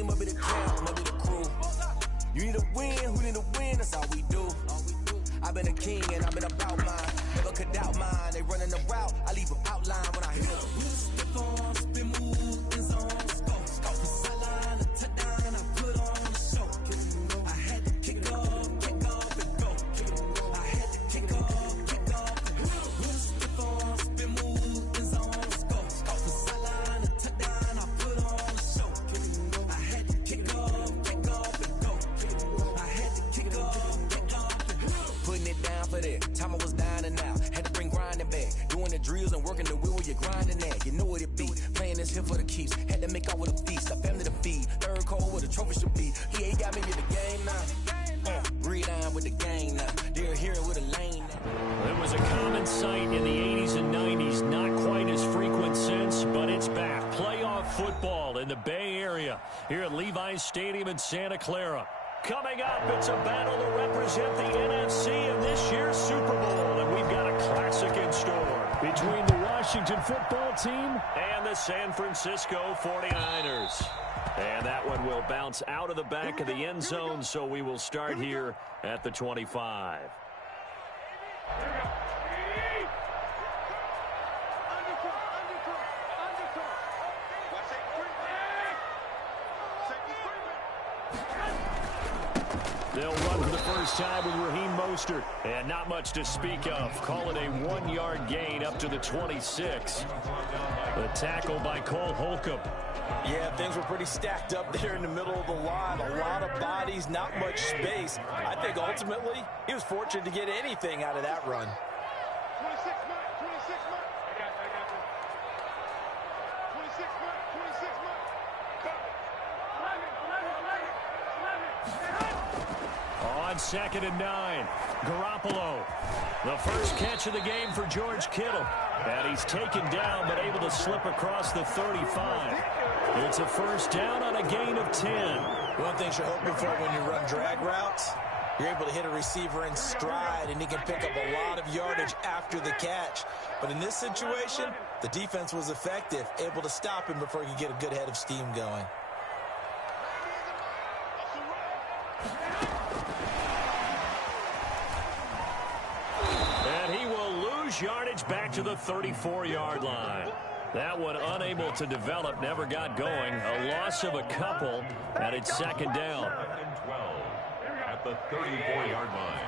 team, I'll be the camp, I'll be the crew. You need a win, who need a win, that's all we do. I've been a king and I've been about mine. Never could doubt mine, they running the route, I leave an outline when I hit them. Step on, spin move, in zone, scope. The sideline, a touchdown, and I put on the show. I had to kick off, and go. I had to kick off, and go. Step on, spin move, in zone, scope. The sideline, a touchdown, I put on the show. I had to kick off, and go. I had to kick off, and go. Putting it down for that. Time I was down and out. Had to bring grinding back. Doing the drills and working the wheel where you're grinding at. You know what it be. Playing this here for the keeps. Had to make out with a feast. A family to feed. Third cold where the trophy should be. He got me in the game now. Breathe on with the game now. They're here with a lane now. It was a common sight in the 80s and 90s. Not quite as frequent since, but it's back. Playoff football in the Bay Area. Here at Levi's Stadium in Santa Clara. Coming up, it's a battle to represent the NFC in this year's Super Bowl. And we've got a classic in store between the Washington football team and the San Francisco 49ers. And that one will bounce out of the back of the end zone, so we will start here at the 25. They'll run for the first time with Raheem Mostert. And not much to speak of. Call it a 1-yard gain up to the 26. The tackle by Cole Holcomb. Yeah, things were pretty stacked up there in the middle of the line. A lot of bodies, not much space. I think ultimately he was fortunate to get anything out of that run. 26 mark, 26 mark. I got this. 26 mark, 26 mark. 11. On 2nd and 9, Garoppolo. The first catch of the game for George Kittle. And he's taken down but able to slip across the 35. It's a first down on a gain of 10. One thing you're hoping for when you run drag routes, you're able to hit a receiver in stride and he can pick up a lot of yardage after the catch. But in this situation, the defense was effective, able to stop him before he could get a good head of steam going. And he will lose yardage back to the 34-yard line. That one unable to develop, never got going. A loss of a couple, and it's second down. And 12 at the 34-yard line.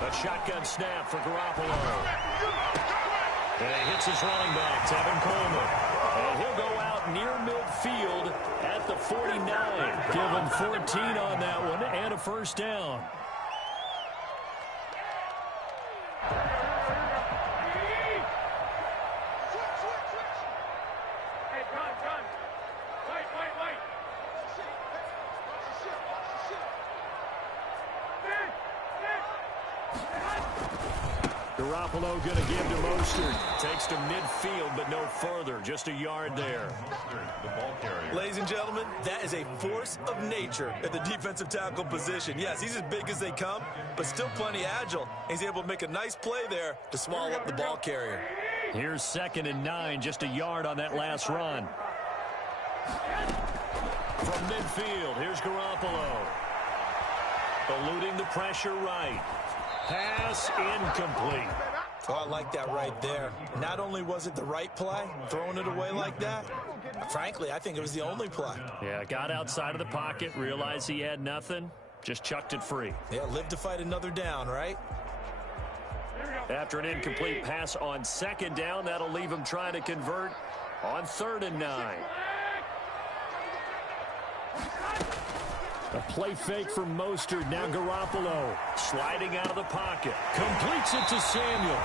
A shotgun snap for Garoppolo. And he hits his running back, Tevin Coleman. And he'll go out near midfield at the 49. Give him 14 on that one and a first down. Garoppolo going to give to Mostert. Takes to midfield, but no further. Just a yard there. The ball carrier. Ladies and gentlemen, that is a force of nature at the defensive tackle position. Yes, he's as big as they come, but still plenty agile. He's able to make a nice play there to swallow up the ball carrier. Here's 2nd and 9, just a yard on that last run. From midfield, here's Garoppolo. Eluding the pressure right. Pass incomplete. Oh, I like that right there. Not only was it the right play, throwing it away like that, frankly, I think it was the only play. Yeah, got outside of the pocket, realized he had nothing, just chucked it free. Yeah, live to fight another down, right? After an incomplete pass on 2nd down, that'll leave him trying to convert on 3rd and 9. A play fake from Mostert. Now Garoppolo sliding out of the pocket. Completes it to Samuel.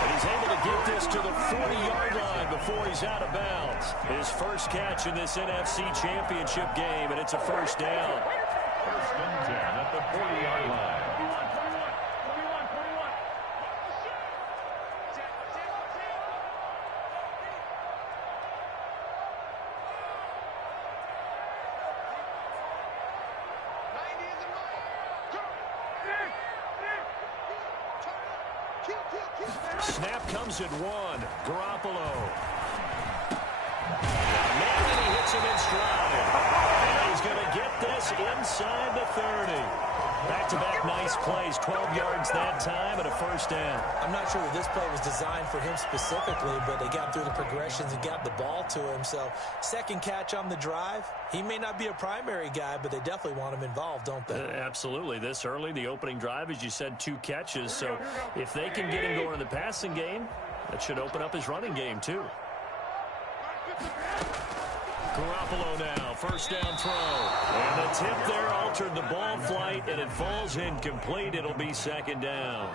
And he's able to get this to the 40-yard line before he's out of bounds. His first catch in this NFC Championship game, and it's a first down. 1st and 10 at the 40-yard line. Snap comes at 1. Garoppolo. Man, and he hits him in stride. And he's going to get this inside the 30. Back-to-back nice plays, 12 yards that time and a first down. I'm not sure that this play was designed for him specifically, but they got through the progressions and got the ball to him. So second catch on the drive. He may not be a primary guy, but they definitely want him involved, don't they? Absolutely. This early, the opening drive, as you said, 2 catches. So if they can get him going in the passing game, that should open up his running game too. Garoppolo now, first down throw. And the tip there altered the ball flight, and it falls incomplete. It'll be second down.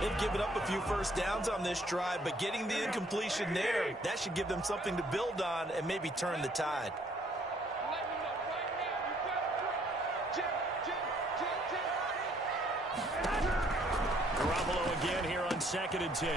They've given up a few first downs on this drive, but getting the incompletion there, that should give them something to build on and maybe turn the tide. Garoppolo again here on 2nd and 10.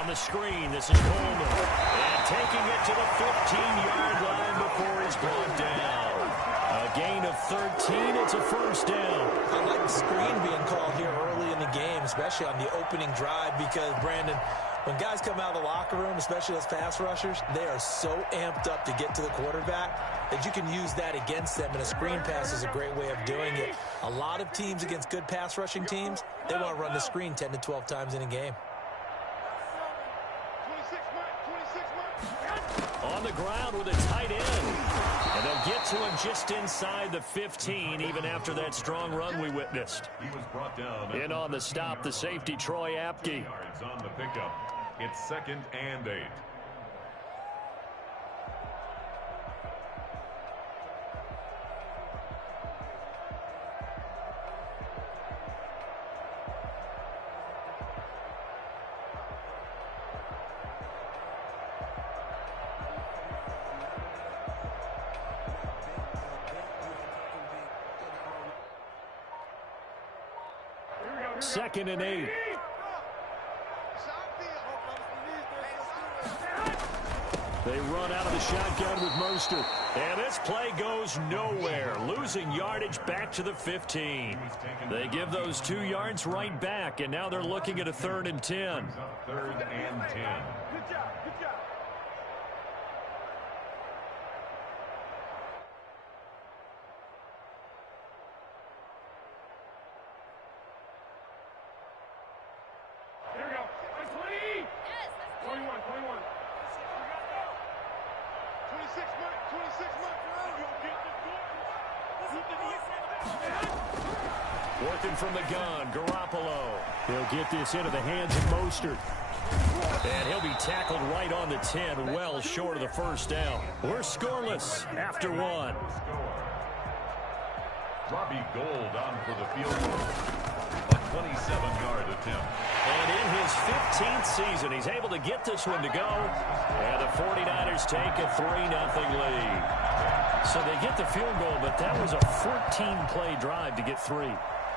On the screen, this is Coleman. And taking it to the 15-yard line before he's brought down. A gain of 13. It's a first down. I like the screen being called here early in the game, especially on the opening drive, because, Brandon, when guys come out of the locker room, especially as pass rushers, they are so amped up to get to the quarterback that you can use that against them, and a screen pass is a great way of doing it. A lot of teams against good pass rushing teams, they want to run the screen 10 to 12 times in a game. On the ground with a tight end. And they'll get to him just inside the 15, even after that strong run we witnessed. He was brought down. In on the stop, the safety, Troy Apke. Yards on the pickup. It's 2nd and 8. Second and 8. They run out of the shotgun with Mostert. And this play goes nowhere. Losing yardage back to the 15. They give those 2 yards right back, and now they're looking at a 3rd and 10. 3rd and 10. Good job. Good job. Here we go. 20. 21. 26 months. Working from the gun, Garoppolo. He'll get this into the hands of Mostert. And he'll be tackled right on the 10, well short of the first down. We're scoreless after 1. Robbie Gould on for the field goal. A 27-yard attempt. And in his 15th season, he's able to get this one to go. And the 49ers take a 3-0 lead. So they get the field goal, but that was a 14-play drive to get 3.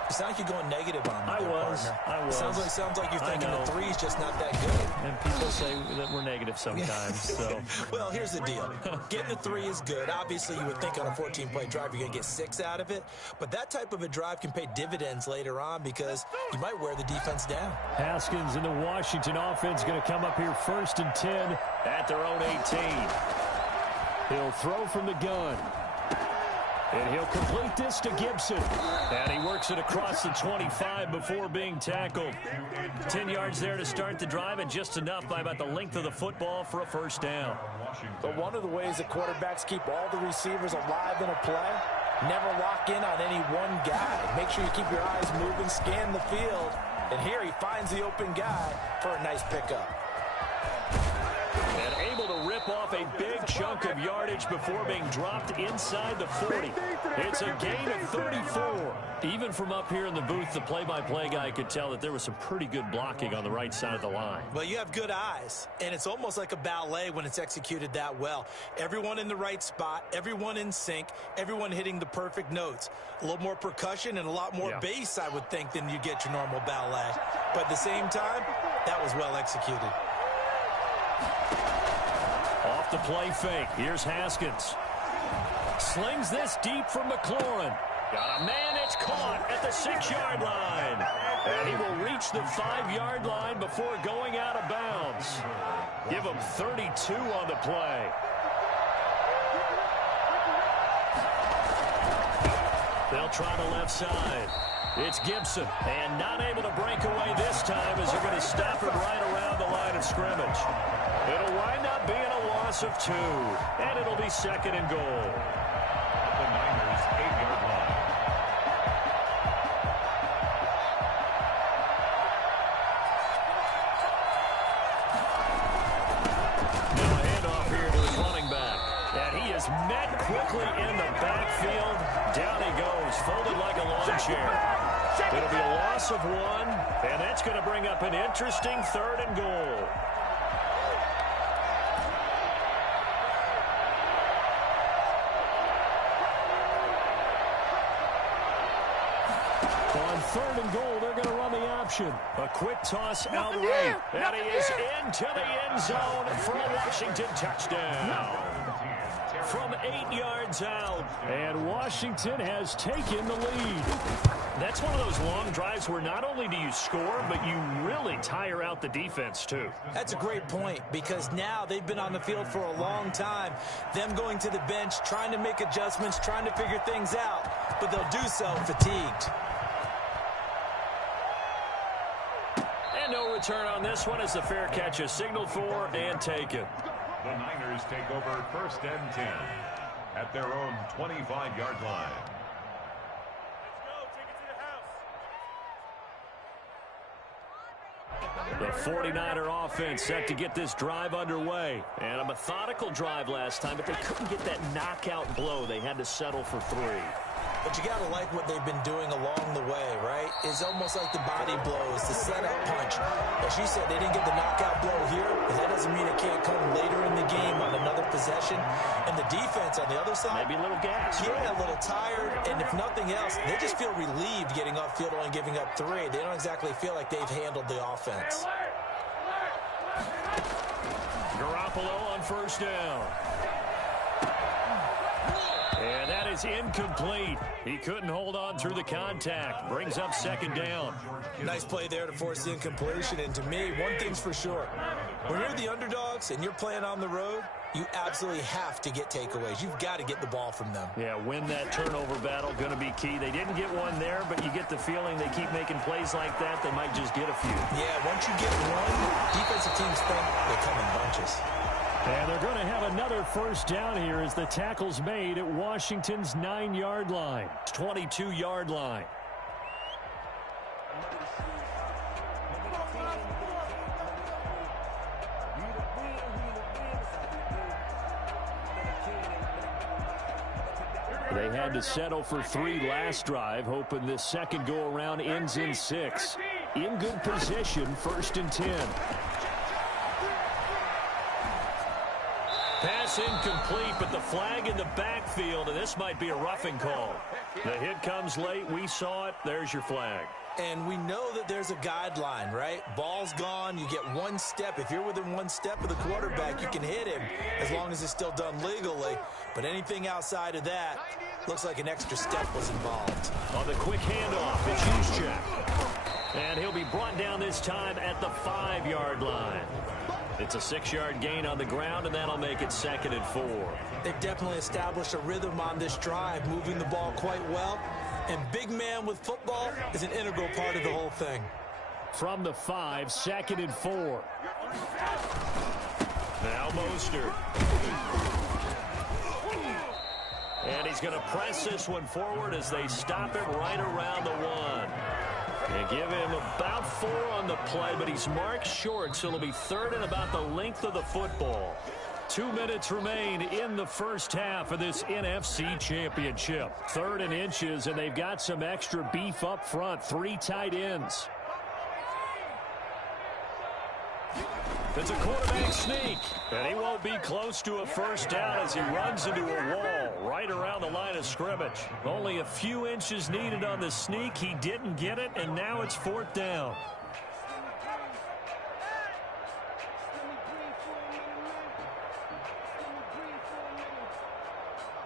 It's not like you're going negative on me, I was. Sounds like you're thinking the 3's just not that good. And people say that we're negative sometimes. So. Well, here's the deal. Getting the 3 is good. Obviously, you would think on a 14-play drive you're going to get 6 out of it. But that type of a drive can pay dividends later on because you might wear the defense down. Haskins in the Washington offense going to come up here 1st and 10 at their own 18. He'll throw from the gun. And he'll complete this to Gibson. And he works it across the 25 before being tackled. 10 yards there to start the drive, and just enough by about the length of the football for a first down. But one of the ways that quarterbacks keep all the receivers alive in a play, never lock in on any one guy. Make sure you keep your eyes moving, scan the field. And here he finds the open guy for a nice pickup. And able to rip off a big chunk of yardage before being dropped inside the 40. It's a gain of 34. Even from up here in the booth, the play-by-play guy could tell that there was some pretty good blocking on the right side of the line. Well, you have good eyes, and it's almost like a ballet when it's executed that well. Everyone in the right spot, everyone in sync, everyone hitting the perfect notes. A little more percussion and a lot more bass, I would think, than you get your normal ballet. But at the same time, that was well executed. Off the play fake. Here's Haskins. Slings this deep from McLaurin. Got a man, it's caught at the 6-yard line. And he will reach approach the 5-yard line before going out of bounds. Give them 32 on the play. They'll try the left side. It's Gibson, and not able to break away this time as they're going to stop it right around the line of scrimmage. It'll wind up being a loss of 2, and it'll be 2nd and goal. At the Niners' 8-yard line. Now a handoff here to his running back. And he is met quickly in the backfield. Down he goes, folded like a lawn chair. It'll be a loss of 1, and that's going to bring up an interesting 3rd and goal. On 3rd and goal, they're going to run the option. A quick toss out right, and he is into the end zone for a Washington touchdown. From 8 yards out, and Washington has taken the lead. That's one of those long drives where not only do you score, but you really tire out the defense, too. That's a great point, because now they've been on the field for a long time. Them going to the bench, trying to make adjustments, trying to figure things out, but they'll do so fatigued. And no return on this one as the fair catch is signaled for and taken. The Niners take over 1st and 10 at their own 25-yard line. The 49er offense set to get this drive underway. And a methodical drive last time, but they couldn't get that knockout blow. They had to settle for 3. But you got to like what they've been doing along the way, right? It's almost like the body blows, the setup punch. As you said, they didn't get the knockout blow here, but that doesn't mean it can't come later in the game on another possession. And the defense on the other side, maybe a little gas. Yeah, right? A little tired. And if nothing else, they just feel relieved getting off field only giving up 3. They don't exactly feel like they've handled the offense. Garoppolo on 1st down. And that is incomplete. He couldn't hold on through the contact. Brings up 2nd down. Nice play there to force the incompletion. And to me, one thing's for sure. When you're the underdogs and you're playing on the road, you absolutely have to get takeaways. You've got to get the ball from them. Yeah, win that turnover battle, going to be key. They didn't get one there, but you get the feeling they keep making plays like that, they might just get a few. Yeah, once you get one, defensive teams think they come in bunches. And they're going to have another 1st down here as the tackle's made at Washington's 9-yard line. 22-yard line. They had to settle for 3 last drive, hoping this second go-around ends in 6. In good position, 1st and 10. Pass incomplete, but the flag in the backfield, and this might be a roughing call. The hit comes late. We saw it. There's your flag. And we know that there's a guideline, right? Ball's gone. You get 1 step. If you're within 1 step of the quarterback, you can hit him as long as it's still done legally. But anything outside of that, looks like an extra step was involved. On the quick handoff, it's Juszczyk. And he'll be brought down this time at the 5-yard line. It's a 6-yard gain on the ground, and that'll make it 2nd and 4. They've definitely established a rhythm on this drive, moving the ball quite well. And big man with football is an integral part of the whole thing. From the 5, 2nd and 4. Now Mostert. And he's going to press this one forward as they stop it right around the 1. And give him about 4 on the play, but he's marked short, so it'll be 3rd and about the length of the football. 2 minutes remain in the first half of this NFC Championship. 3rd and inches, and they've got some extra beef up front. 3 tight ends. It's a quarterback sneak, and he won't be close to a 1st down as he runs into a wall right around the line of scrimmage. Only a few inches needed on the sneak. He didn't get it, and now it's 4th down.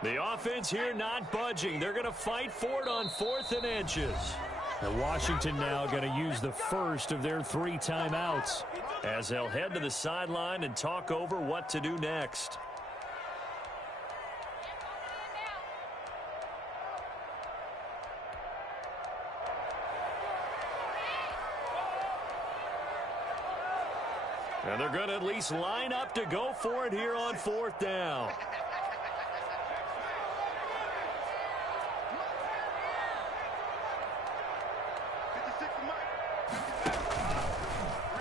The offense here not budging. They're going to fight for it on 4th and inches. And Washington now going to use the first of their 3 timeouts as they'll head to the sideline and talk over what to do next. And they're going to at least line up to go for it here on 4th down.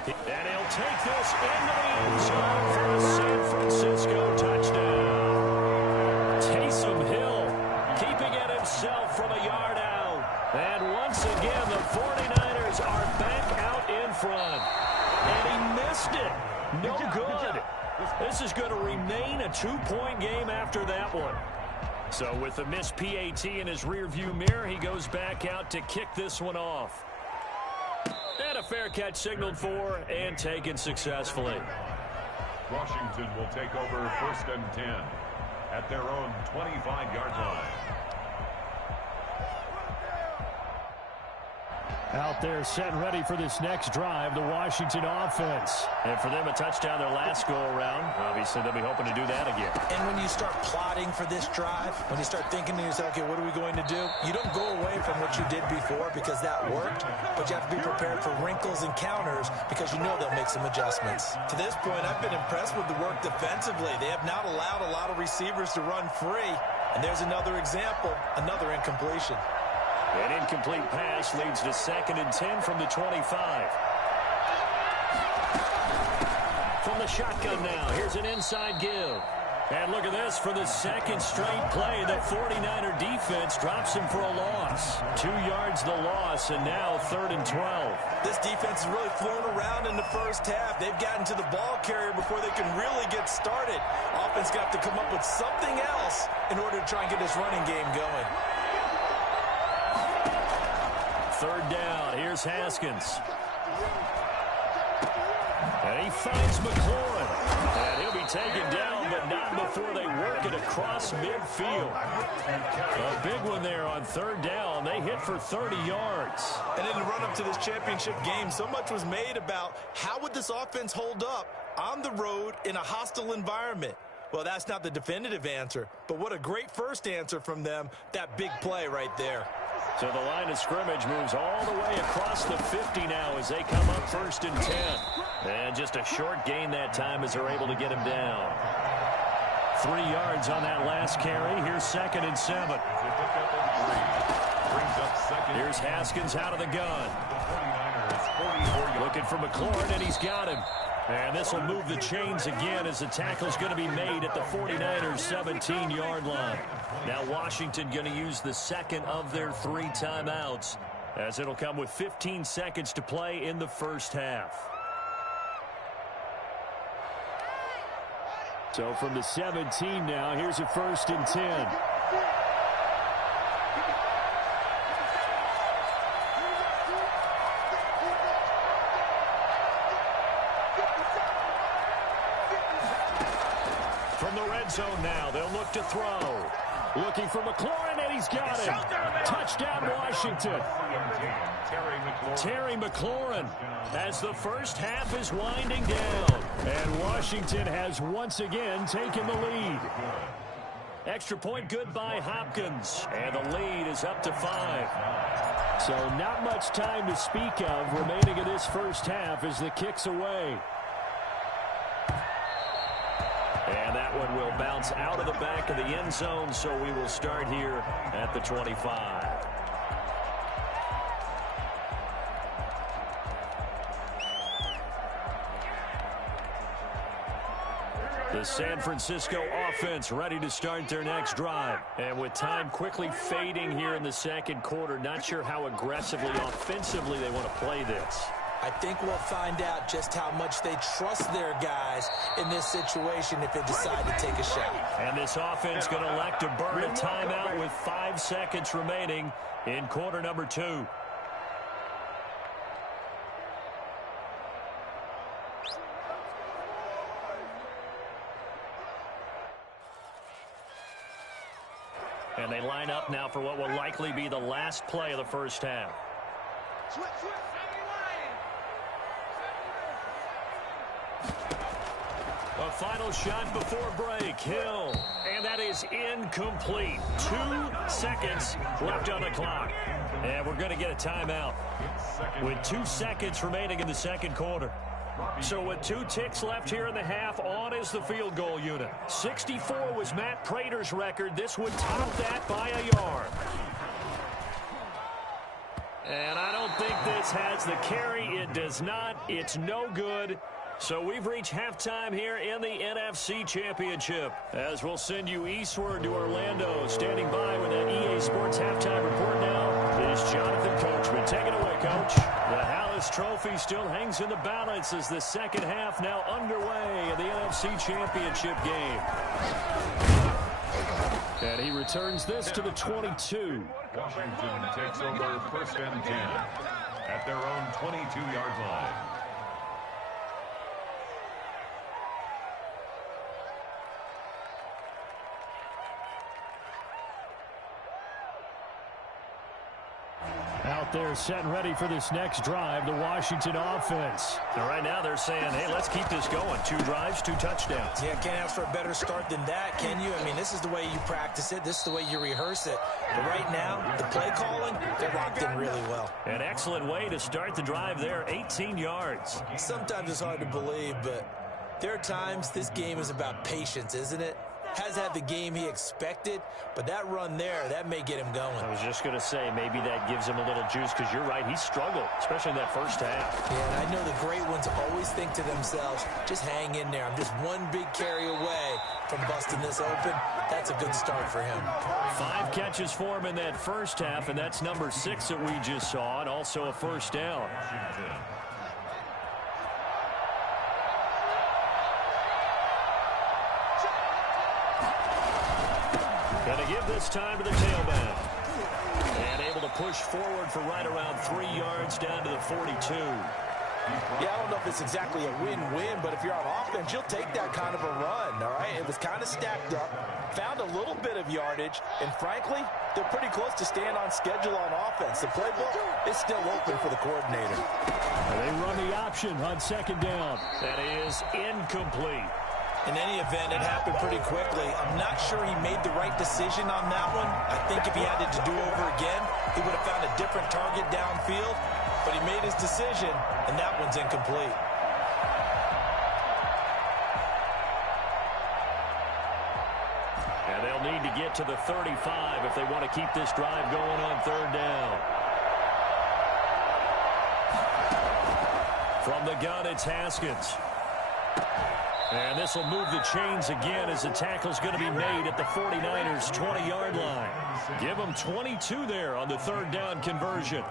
And he'll take this into the end zone for a San Francisco touchdown. Taysom Hill keeping it himself from a yard out. And once again, the 49ers are back out in front. And he missed it. No good. This is going to remain a 2-point game after that one. So with the missed PAT in his rearview mirror, he goes back out to kick this one off. And a fair catch signaled for and taken successfully. Washington will take over 1st and 10 at their own 25-yard line. Out there set and ready for this next drive, the Washington offense. And for them, a touchdown their last go-around. Obviously, they'll be hoping to do that again. And when you start plotting for this drive, when you start thinking to yourself, okay, what are we going to do? You don't go away from what you did before because that worked, but you have to be prepared for wrinkles and counters because you know they'll make some adjustments. To this point, I've been impressed with the work defensively. They have not allowed a lot of receivers to run free. And there's another example, another incompletion. An incomplete pass leads to 2nd and 10 from the 25. From the shotgun now, here's an inside give. And look at this, for the second straight play, the 49er defense drops him for a loss. 2 yards the loss, and now 3rd and 12. This defense has really flown around in the first half. They've gotten to the ball carrier before they can really get started. Offense got to come up with something else in order to try and get this running game going. 3rd down. Here's Haskins. And he finds McLaurin. And he'll be taken down, but not before they work it across midfield. A big one there on 3rd down. They hit for 30 yards. And in the run-up to this championship game, so much was made about how would this offense hold up on the road in a hostile environment. Well, that's not the definitive answer, but what a great first answer from them, that big play right there. So the line of scrimmage moves all the way across the 50 now as they come up 1st and 10. And just a short gain that time as they're able to get him down. 3 yards on that last carry. Here's 2nd and 7. Here's Haskins out of the gun. Looking for McLaurin, and he's got him. And this will move the chains again as the tackle's going to be made at the 49ers' 17-yard line. Now Washington going to use the 2nd of their 3 timeouts as it'll come with 15 seconds to play in the first half. So from the 17 now, here's a 1st and 10. From the red zone now, they'll look to throw. Looking for McLaurin, and he's got him. Touchdown, Washington. Terry McLaurin as the first half is winding down. And Washington has once again taken the lead. Extra point good by Hopkins. And the lead is up to 5. So not much time to speak of remaining in this first half as the kick's away. And that one will bounce out of the back of the end zone, so we will start here at the 25. The San Francisco offense ready to start their next drive. And with time quickly fading here in the second quarter, not sure how aggressively, offensively they want to play this. I think we'll find out just how much they trust their guys in this situation if they decide to take a shot. And this offense going to elect to burn a timeout with 5 seconds remaining in quarter number 2. And they line up now for what will likely be the last play of the first half. A final shot before break. Hill. And that is incomplete. 2 seconds left on the clock. And we're going to get a timeout with 2 seconds remaining in the second quarter. So with 2 ticks left here in the half, on is the field goal unit. 64 was Matt Prater's record. This would top that by a yard. And I don't think this has the carry. It does not. It's no good. So we've reached halftime here in the NFC Championship. As we'll send you eastward to Orlando. Standing by with that EA Sports halftime report now is Jonathan Coachman. Take it away, Coach. The Hallis Trophy still hangs in the balance as the second half now underway in the NFC Championship game. And he returns this to the 22. Washington takes over first and 10 at their own 22-yard line. Out there set and ready for this next drive, the Washington offense. And right now they're saying, hey, let's keep this going. 2 drives, 2 touchdowns. Yeah, can't ask for a better start than that, can you? I mean, this is the way you practice it. This is the way you rehearse it. But right now, the play calling, they're locked in really well. An excellent way to start the drive there, 18 yards. Sometimes it's hard to believe, but there are times this game is about patience, isn't it? Has had the game he expected, but that run there, that may get him going. I was just going to say, maybe that gives him a little juice, because you're right, he struggled, especially in that first half. Yeah, and I know the great ones always think to themselves, just hang in there. I'm just one big carry away from busting this open. That's a good start for him. 5 catches for him in that first half, and that's number 6 that we just saw, and also a first down. Going to give this time to the tailback. And able to push forward for right around 3 yards down to the 42. Yeah, I don't know if it's exactly a win-win, but if you're on offense, you'll take that kind of a run, all right? It was kind of stacked up, found a little bit of yardage, and frankly, they're pretty close to staying on schedule on offense. The playbook is still open for the coordinator. And they run the option on second down. That is incomplete. In any event, it happened pretty quickly. I'm not sure he made the right decision on that one. I think if he had it to do over again, he would have found a different target downfield. But he made his decision, and that one's incomplete. And they'll need to get to the 35 if they want to keep this drive going on third down. From the gun, it's Haskins. And this will move the chains again as the tackle's going to be made at the 49ers' 20-yard line. Give them 22 there on the third down conversion.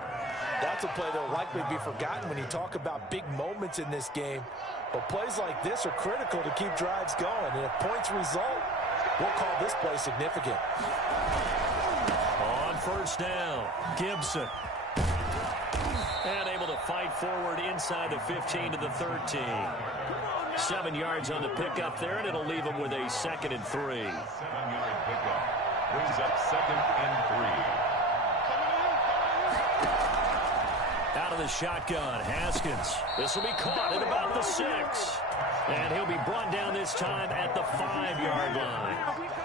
That's a play that will likely be forgotten when you talk about big moments in this game. But plays like this are critical to keep drives going. And if points result, we'll call this play significant. On first down, Gibson. And able to fight forward inside the 15 to the 13. 7 yards on the pickup there, and it'll leave them with a 2nd and 3. 7-yard pickup brings up 2nd and 3. Out of the shotgun, Haskins. This will be caught at about the 6. And he'll be brought down this time at the 5-yard line.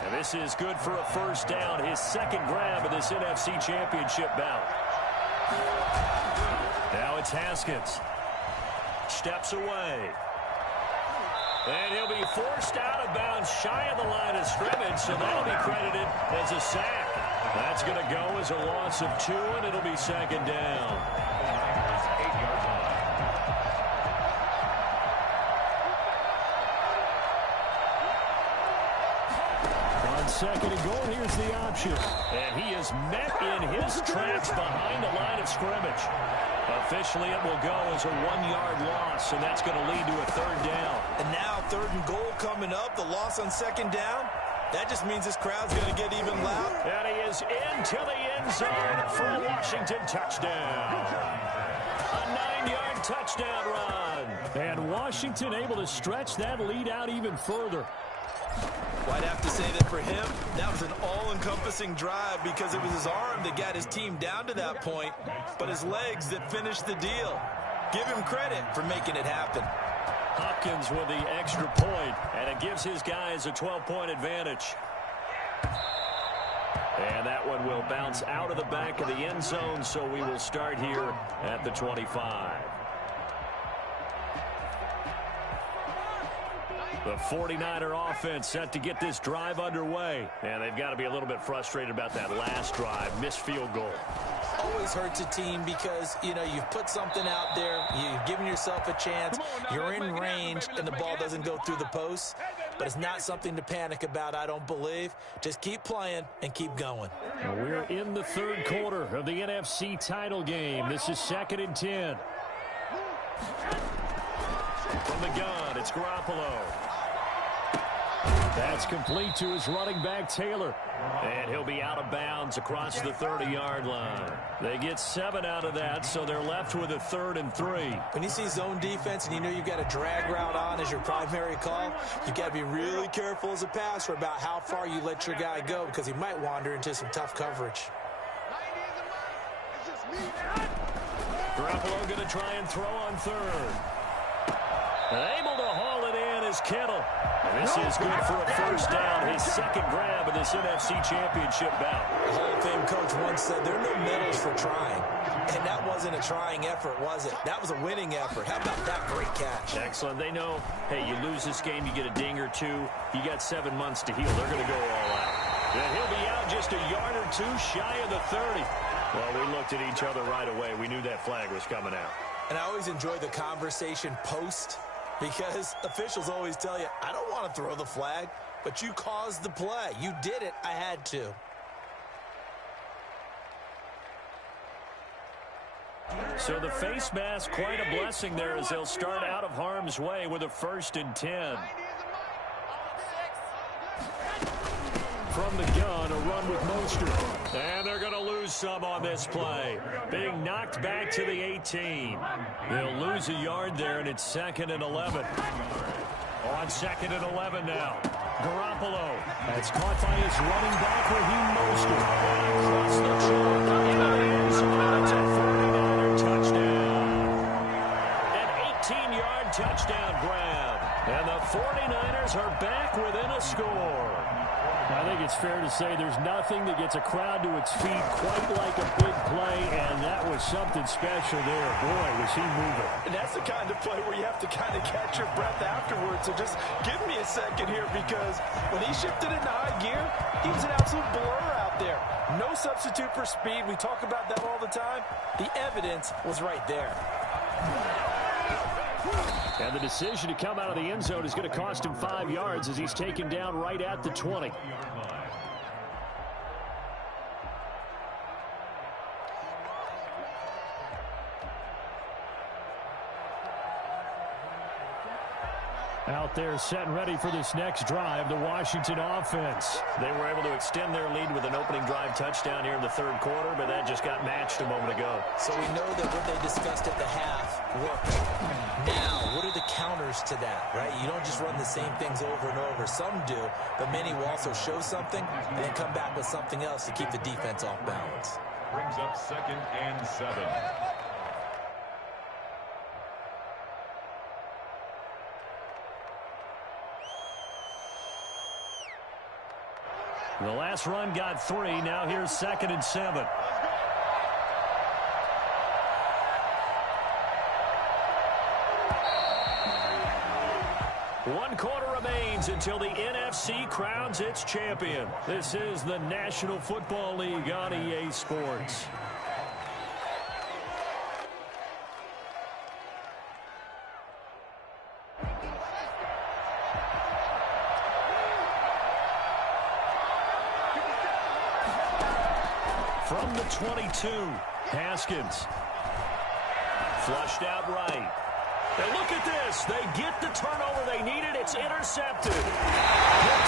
And this is good for a first down, his 2nd grab of this NFC Championship bout. Now it's Haskins. Steps away. And he'll be forced out of bounds shy of the line of scrimmage, so that'll be credited as a sack. That's going to go as a loss of 2, and it'll be 2nd down. 8 yards line. On 2nd and goal, here's the option. And he is met in his tracks behind the line of scrimmage. Officially, it will go as a 1-yard loss, and that's going to lead to a 3rd down. And now 3rd and goal coming up, the loss on 2nd down. That just means this crowd's going to get even loud. And he is into the end zone for a Washington touchdown. A 9-yard touchdown run. And Washington able to stretch that lead out even further. Well, I'd have to say that for him, that was an all-encompassing drive because it was his arm that got his team down to that point, but his legs that finished the deal. Give him credit for making it happen. Hopkins with the extra point, and it gives his guys a 12-point advantage. And that one will bounce out of the back of the end zone, so we will start here at the 25. The 49er offense set to get this drive underway. And they've got to be a little bit frustrated about that last drive. Missed field goal. Always hurts a team because, you know, you've put something out there. You've given yourself a chance. You're in range, and the ball doesn't go through the post. But it's not something to panic about, I don't believe. Just keep playing and keep going. Well, we're in the third quarter of the NFC title game. This is 2nd and 10. From the gun, it's Garoppolo. That's complete to his running back, Taylor. And he'll be out of bounds across the 30-yard line. They get 7 out of that, so they're left with a 3rd and 3. When you see zone defense and you know you've got a drag route on as your primary call, you've got to be really careful as a passer about how far you let your guy go because he might wander into some tough coverage. Garoppolo going to try and throw on 3rd. Able to haul it in is Kittle. And this is good for a first down. His second grab of this NFC Championship bout. The Hall of Fame coach once said there are no medals for trying. And that wasn't a trying effort, was it? That was a winning effort. How about that great catch? Excellent. They know, hey, you lose this game, you get a ding or two. You got 7 months to heal. They're going to go all out. And he'll be out just a yard or two shy of the 30. Well, we looked at each other right away. We knew that flag was coming out. And I always enjoy the conversation post because officials always tell you, I don't want to throw the flag, but you caused the play. You did it. I had to. So the face mask, quite a blessing there as they'll start out of harm's way with a 1st and 10. From the gun, a run with Mostert. And they're going to lose some on this play. Being knocked back to the 18. They'll lose a yard there, and it's 2nd and 11. On 2nd and 11 now. Garoppolo. That's caught by his running back, Raheem Mostert. Across the shoulder in the end zone. It's a 49er touchdown. An 18-yard touchdown grab. And the 49ers are back within a score. I think it's fair to say there's nothing that gets a crowd to its feet quite like a big play, and that was something special there. Boy, was he moving. And that's the kind of play where you have to kind of catch your breath afterwards. So just give me a second here because when he shifted into high gear, he was an absolute blur out there. No substitute for speed. We talk about that all the time. The evidence was right there. And the decision to come out of the end zone is going to cost him 5 yards as he's taken down right at the 20. Out there set and ready for this next drive, the Washington offense. They were able to extend their lead with an opening drive touchdown here in the third quarter, but that just got matched a moment ago. So we know that what they discussed at the half worked. Now, what are the counters to that, right? You don't just run the same things over and over. Some do, but many will also show something and then come back with something else to keep the defense off balance. Brings up 2nd and 7. The last run got 3. Now here's 2nd and 7. One quarter remains until the NFC crowns its champion. This is the National Football League on EA Sports. From the 22, Haskins. Flushed out right. And look at this. They get the turnover they needed. It's intercepted. Picked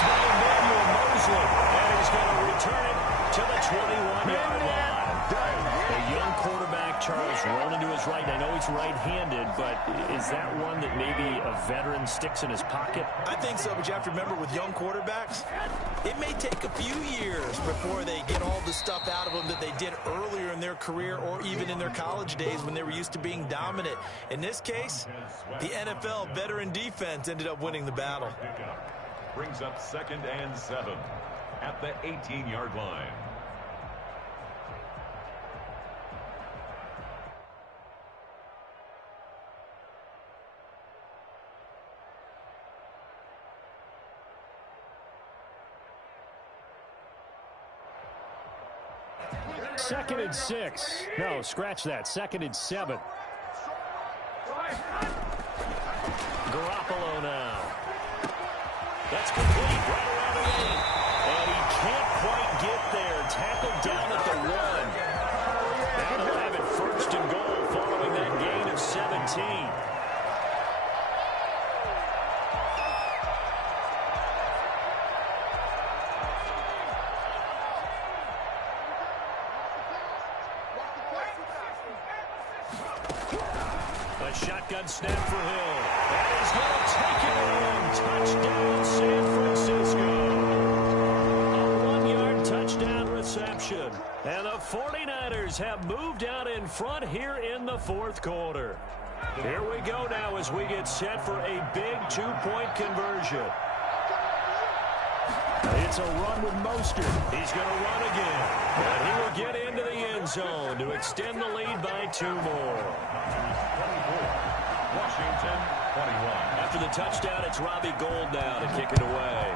by Emmanuel Mosley. And he's going to return it to the 21-yard line. A young quarterback, Charles, rolling to his right. I know he's right-handed, but is that one that maybe a veteran sticks in his pocket? I think so, but you have to remember with young quarterbacks, it may take a few years before they get all the stuff out of them that they did earlier in their career or even in their college days when they were used to being dominant. In this case, the NFL veteran defense ended up winning the battle. Brings up 2nd and 7 at the 18-yard line. Second and 6. No, scratch that. 2nd and 7. Garoppolo now. That's complete right around the 8. And he can't quite get there. Tackled down at the 1. And he'll have it 1st and goal following that gain of 17. A shotgun snap for Hill. That is going to take it in. Touchdown, San Francisco. A 1-yard touchdown reception. And the 49ers have moved out in front here in the 4th quarter. Here we go now as we get set for a big 2-point conversion. It's a run with Mostert. He's going to run again. And he will get into the end zone to extend the lead by 2 more. Washington, 21. After the touchdown, it's Robbie Gould now to kick it away.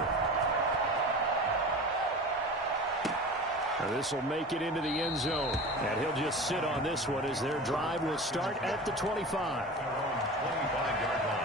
This will make it into the end zone. And he'll just sit on this one as their drive will start at the 25. 25-yard line.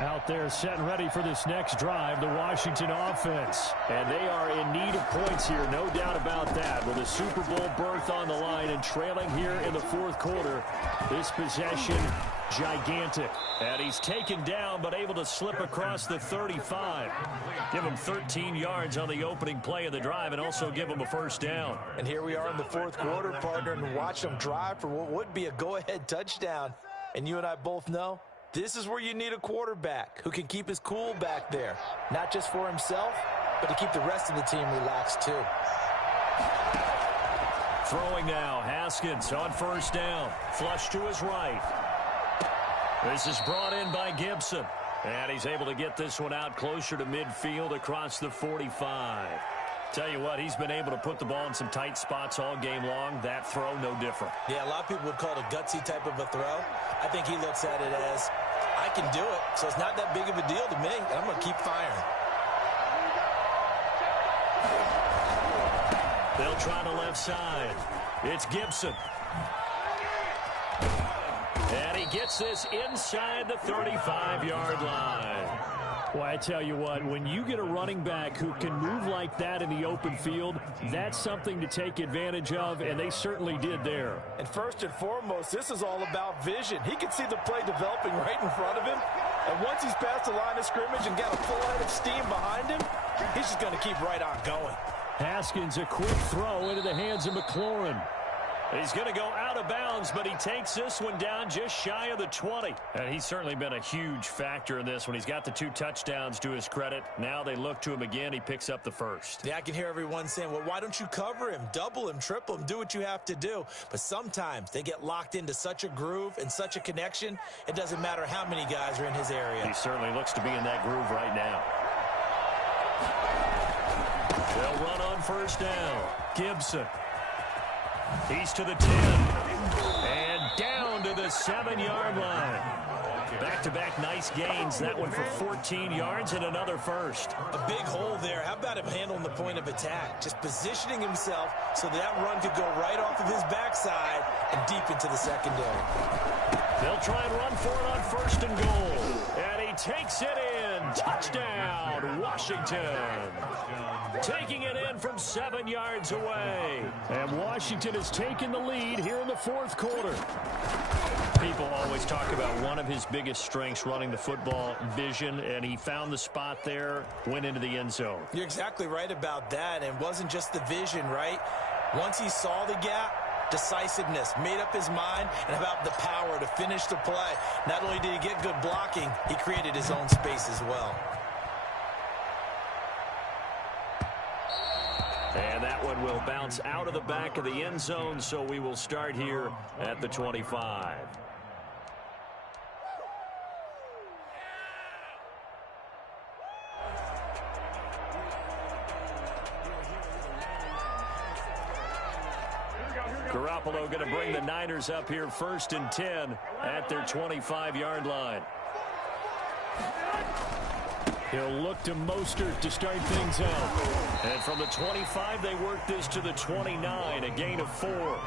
Out there set and ready for this next drive, the Washington offense. And they are in need of points here, no doubt about that. With a Super Bowl berth on the line and trailing here in the 4th quarter, this possession gigantic. And he's taken down but able to slip across the 35. Give him 13 yards on the opening play of the drive and also give him a 1st down. And here we are in the 4th quarter, partner, and watch them drive for what would be a go-ahead touchdown. And you and I both know this is where you need a quarterback who can keep his cool back there. Not just for himself, but to keep the rest of the team relaxed too. Throwing now, Haskins on 1st down. Flush to his right. This is brought in by Gibson. And he's able to get this one out closer to midfield across the 45. Tell you what, he's been able to put the ball in some tight spots all game long. That throw, no different. Yeah, a lot of people would call it a gutsy type of a throw. I think he looks at it as, I can do it, so it's not that big of a deal to me, and I'm going to keep firing. They'll try the left side. It's Gibson. And he gets this inside the 35-yard line. Well, I tell you what, when you get a running back who can move like that in the open field, that's something to take advantage of, and they certainly did there. And first and foremost, this is all about vision. He can see the play developing right in front of him, and once he's past the line of scrimmage and got a full head of steam behind him, he's just going to keep right on going. Haskins, a quick throw into the hands of McLaurin. He's going to go out of bounds, but he takes this one down just shy of the 20. And he's certainly been a huge factor in this one. He's got the 2 touchdowns to his credit. Now they look to him again. He picks up the 1st. Yeah, I can hear everyone saying, well, why don't you cover him, double him, triple him, do what you have to do. But sometimes they get locked into such a groove and such a connection, it doesn't matter how many guys are in his area. He certainly looks to be in that groove right now. They'll run on 1st down. Gibson. He's to the 10. And down to the 7-yard line. Back-to-back nice gains. That one for 14 yards and another 1st. A big hole there. How about him handling the point of attack? Just positioning himself so that run could go right off of his backside and deep into the secondary. They'll try and run for it on 1st and goal. And he takes it in. in. Touchdown, Washington. Taking it in from 7 yards away. And Washington has taken the lead here in the fourth quarter. People always talk about one of his biggest strengths running the football, vision, and he found the spot there, went into the end zone. You're exactly right about that. And it wasn't just the vision, right? Once he saw the gap, decisiveness, made up his mind, and about the power to finish the play. Not only did he get good blocking, he created his own space as well. And that one will bounce out of the back of the end zone, so we will start here at the 25. Garoppolo going to bring the Niners up here 1st and 10 at their 25-yard line. He'll look to Mostert to start things out. And from the 25, they work this to the 29, a gain of 4.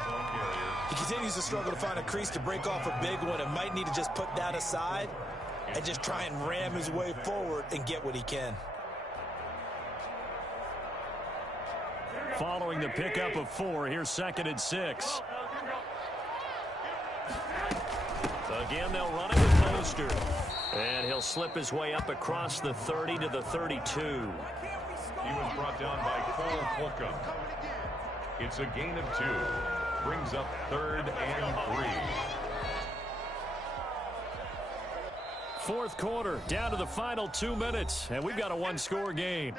He continues to struggle to find a crease to break off a big one and might need to just put that aside and just try and ram his way forward and get what he can. Following the pickup of 4, here's 2nd and 6. Again, they'll run it with Mostert. And he'll slip his way up across the 30 to the 32. He was brought down by Cole Holcomb. It's a gain of 2. Brings up 3rd and 3. Fourth quarter, down to the final 2 minutes, and we've got a one-score game.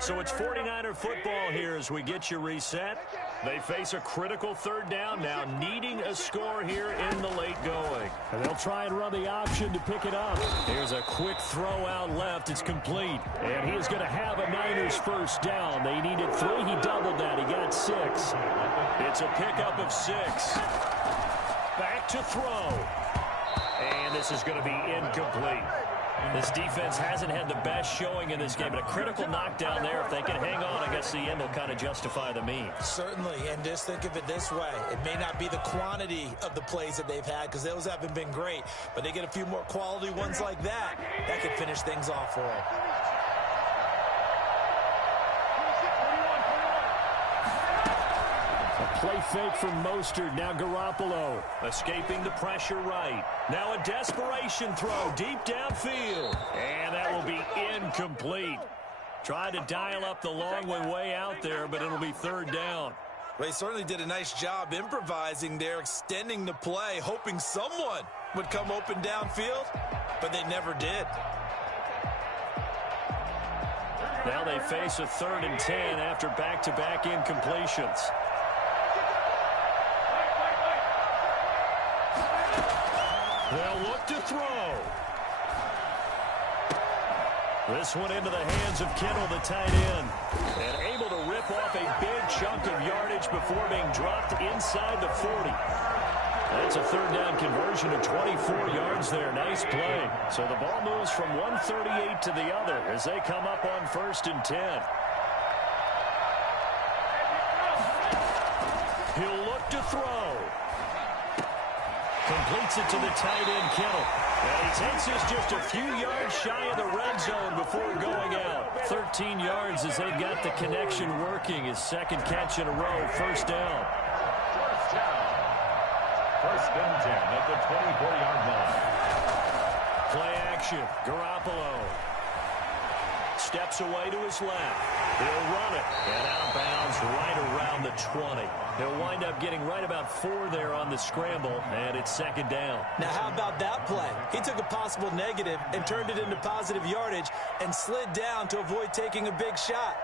So it's 49er football here as we get you reset. They face a critical 3rd down now, needing a score here in the late going. And they'll try and run the option to pick it up. Here's a quick throw out left. It's complete. And he is going to have a Niners first down. They needed 3. He doubled that. He got 6. It's a pickup of 6. Back to throw. And this is going to be incomplete. This defense hasn't had the best showing in this game, but a critical knockdown there. If they can hang on, I guess the end will kind of justify the means. Certainly, and just think of it this way. It may not be the quantity of the plays that they've had because those haven't been great, but they get a few more quality ones like that. That could finish things off for them. Play fake from Mostert. Now Garoppolo. Escaping the pressure right. Now a desperation throw deep downfield. And that will be incomplete. Tried to dial up the long way out there, but it'll be 3rd down. Well, he certainly did a nice job improvising there, extending the play, hoping someone would come open downfield, but they never did. Now they face a 3rd and 10 after back-to-back incompletions. They'll look to throw. This one into the hands of Kittle, the tight end. And able to rip off a big chunk of yardage before being dropped inside the 40. That's a 3rd down conversion of 24 yards there. Nice play. So the ball moves from 138 to the other as they come up on 1st and 10. He'll look to throw. Completes it to the tight end, Kittle. And he takes this just a few yards shy of the red zone before going out. 13 yards as they got the connection working. His 2nd catch in a row. 1st down. 1st and 10 at the 24-yard line. Play action. Garoppolo steps away to his left. He'll run it. And out of bounds right around the 20. He'll wind up getting right about 4 there on the scramble, and it's 2nd down. Now, how about that play? He took a possible negative and turned it into positive yardage and slid down to avoid taking a big shot.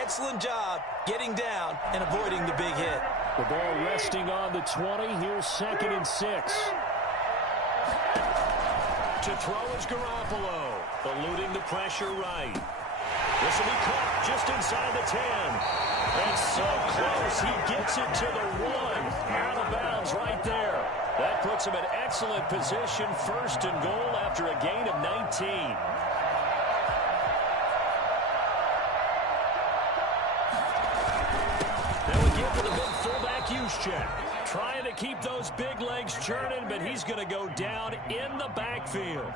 Excellent job getting down and avoiding the big hit. The ball resting on the 20. Here's 2nd and 6. To throw is Garoppolo, eluding the pressure right. This will be caught just inside the 10. And so close, he gets it to the 1. Out of bounds right there. That puts him in excellent position, 1st and goal after a gain of 19. Now again for the big fullback Juszczyk. Trying to keep those big legs churning, but he's going to go down in the backfield.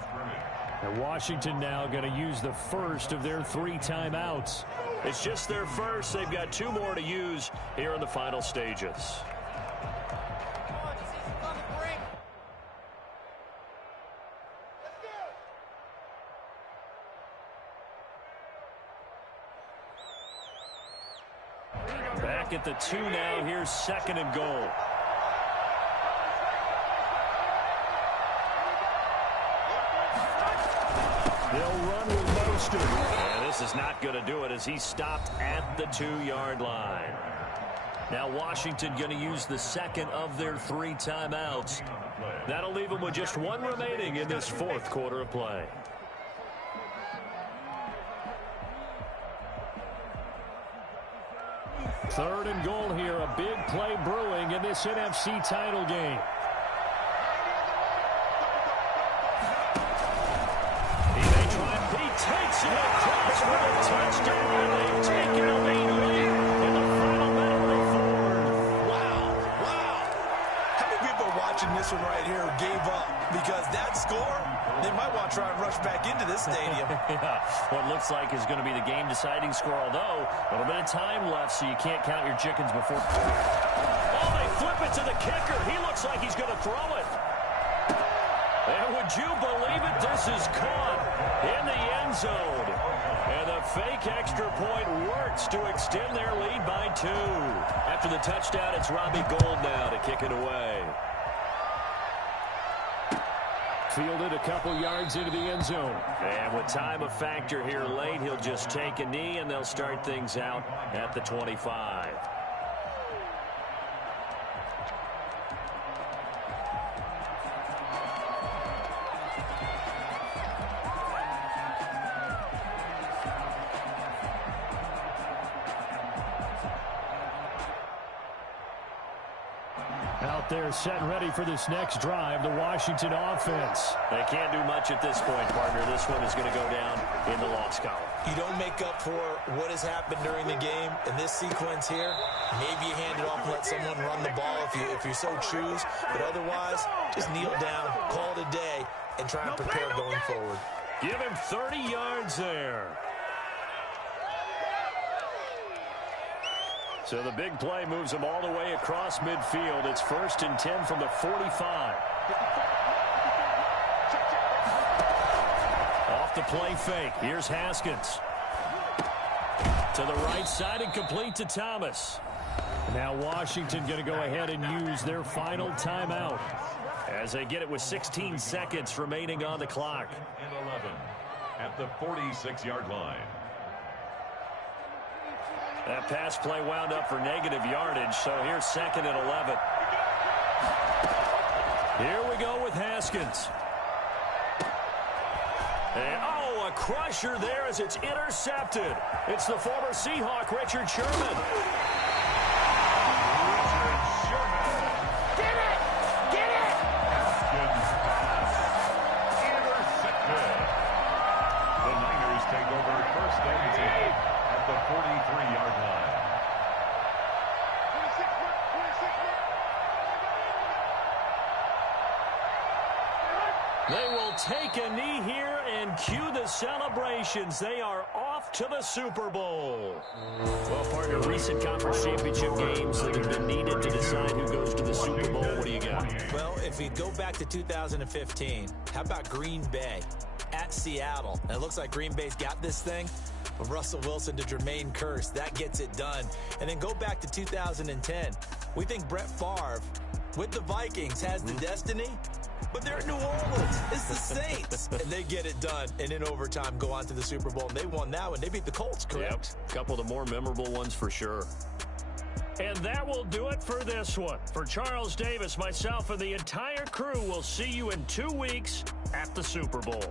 And Washington now going to use the first of their 3 timeouts. It's just their first. They've got 2 more to use here in the final stages. Back at the 2 now. Here's 2nd and goal. They'll run with Mostert. And this is not going to do it as he stopped at the 2-yard line. Now Washington going to use the 2nd of their 3 timeouts. That'll leave them with just 1 remaining in this 4th quarter of play. Third and goal here. A big play brewing in this NFC title game. He takes it across for a touchdown, and they've taken a lead in the final minute of the 4th. Wow. How many people are watching this one right here who gave up? Because that score, they might want to try and rush back into this stadium. Yeah, what looks like is going to be the game-deciding score, although a little bit of time left, so you can't count your chickens before. Oh, they flip it to the kicker. He looks like he's going to throw it. And would you believe it? This is caught in the end zone. And the fake extra point works to extend their lead by 2. After the touchdown, it's Robbie Gould now to kick it away. Fielded a couple yards into the end zone. And with time a factor here late, he'll just take a knee, and they'll start things out at the 25. Out there set and ready for this next drive, the Washington offense. They can't do much at this point, partner. This one is going to go down in the loss column. You don't make up for what has happened during the game in this sequence here. Maybe you hand it off and let someone run the ball if you so choose. But otherwise, just kneel down, call it a day, and try and prepare going forward. Give him 30 yards there. So the big play moves him all the way across midfield. It's 1st and 10 from the 45. Off the play fake. Here's Haskins. To the right side and complete to Thomas. Now Washington going to go ahead and use their final timeout as they get it with 16 seconds remaining on the clock. And 11 at the 46-yard line. That pass play wound up for negative yardage, so here's 2nd and 11. Here we go with Haskins. And, a crusher there as it's intercepted. It's the former Seahawk, Richard Sherman. Get it! Get it! Haskins pass intercepted. The Niners take over 1st and 10 at the 43-yard line. 26 They will take a knee here and cue the celebrations. They are off to the Super Bowl. Well, partner, recent conference championship games that have been needed to decide who goes to the Super Bowl. What do you got? Well, if we go back to 2015, how about Green Bay at Seattle? And it looks like Green Bay's got this thing. From Russell Wilson to Jermaine Kearse, that gets it done. And then go back to 2010. We think Brett Favre with the Vikings has the destiny, but they're in New Orleans. It's the Saints. And they get it done. And in overtime, go on to the Super Bowl. And they won that one. They beat the Colts, correct? Yep. A couple of the more memorable ones for sure. And that will do it for this one. For Charles Davis, myself, and the entire crew, we'll see you in 2 weeks at the Super Bowl.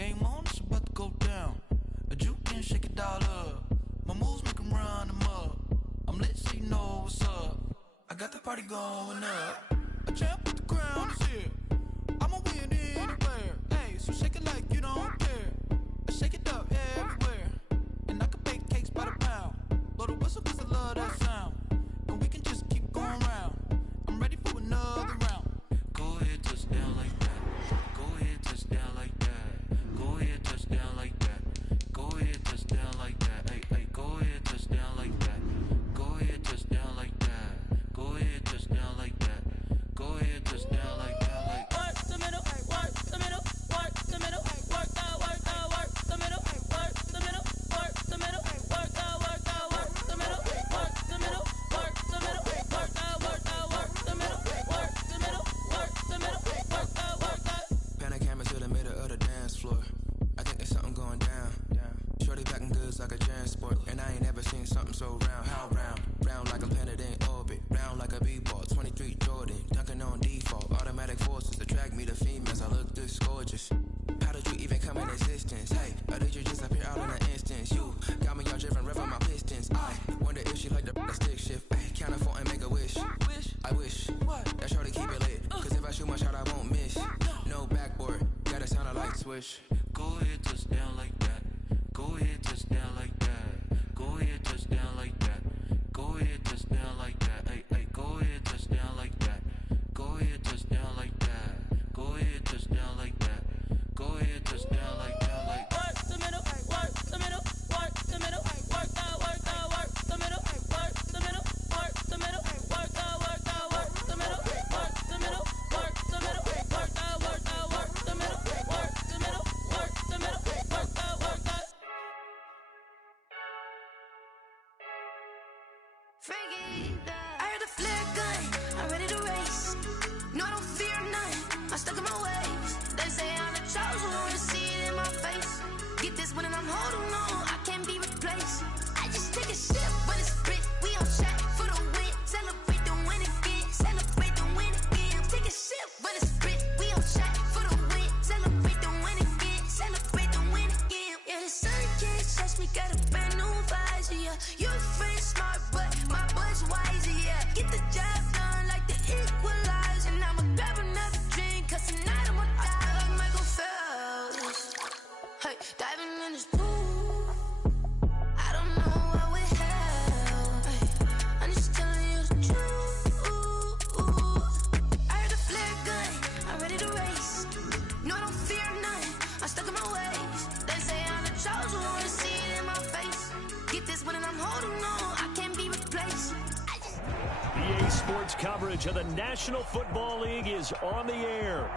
Game on, it's about to go down. A juke can shake it all up. My moves make them run them up. I'm lit so you know what's up. I got the party going up. A champ with the crown is here. I'ma win anywhere. Hey, so shake it like you don't care. I shake it up everywhere. And I can bake cakes by the pound. Blow the whistle cause I love that sound. And we can just keep going round. I'm ready for another round. Go ahead, touch down like that. Go ahead, touch down like that. Go ahead, touch down like that. Go ahead, touch down like that. Hey, hey, go ahead, touch down like that. Go ahead, touch down like that. Go ahead, touch down like that. Go ahead, touch down like that. Like work the middle, work the middle, work the middle, work the middle, work the middle, work the middle, work the middle, work the middle, work the middle, work the middle, work the middle, work the middle, work the middle, work the. Pan a camera to the middle of the dance floor. I think there's something going down. Shorty packing goods like a transport, and I ain't never seen something so round. How round? Round like a planet in orbit, round like a b-ball. 23 Jordan, dunking on default. Automatic forces attract me to females. I look this gorgeous. How did you even come in existence? Hey, or did you just appear out in an instance? You got me all driven, revving my pistons. I wonder if she like the stick shift. Hey, count it 4 and make a wish. I wish that shorty keep it lit. Cause if I shoot my shot, I won't miss. No backboard, gotta sound a light switch. Go ahead, touch down like that. Go ahead, touch down like that. Go ahead, touch down like that. Go ahead, touch down like that. Hey, hey, go ahead, touch down like that. Go ahead, touch down like that. Go ahead, touch down like that. Go ahead, touch down like that. Like work the middle, work the middle, work the middle, work the middle, work the middle, work the middle, work the middle, work the middle, work the middle, work the middle, work the middle, work the middle, work the middle, work the middle, work the. Freaky, I heard the flare gun, I'm ready to race. No, I don't fear none, I'm stuck in my ways. They say I'm the chosen one, see it in my face. Get this one and I'm holding on, I can't be replaced. I just take a sip, but it's split. We on shot for the win, celebrate the win again, celebrate the win again. Take a sip, but it's split. We on shot for the win, celebrate the win again, celebrate the win again. Yeah, the sun can't touch me, got a brand new visor. Yeah, you're friend smart, but my boy's wiser. Yeah, get the job done like the equalizer. And I'ma grab another drink, cause tonight I'ma die like Michael Phelps. Hey, diving in this pool, I don't know what would help. Hey, I'm just telling you the truth. I heard a flare gun, I'm ready to race. No, I don't fear none, I'm stuck in my ways. They say I'm the chosen one, see it in my face. Get this one and I'm holding on, I can't be replaced. EA Sports coverage of the National Football League is on the air.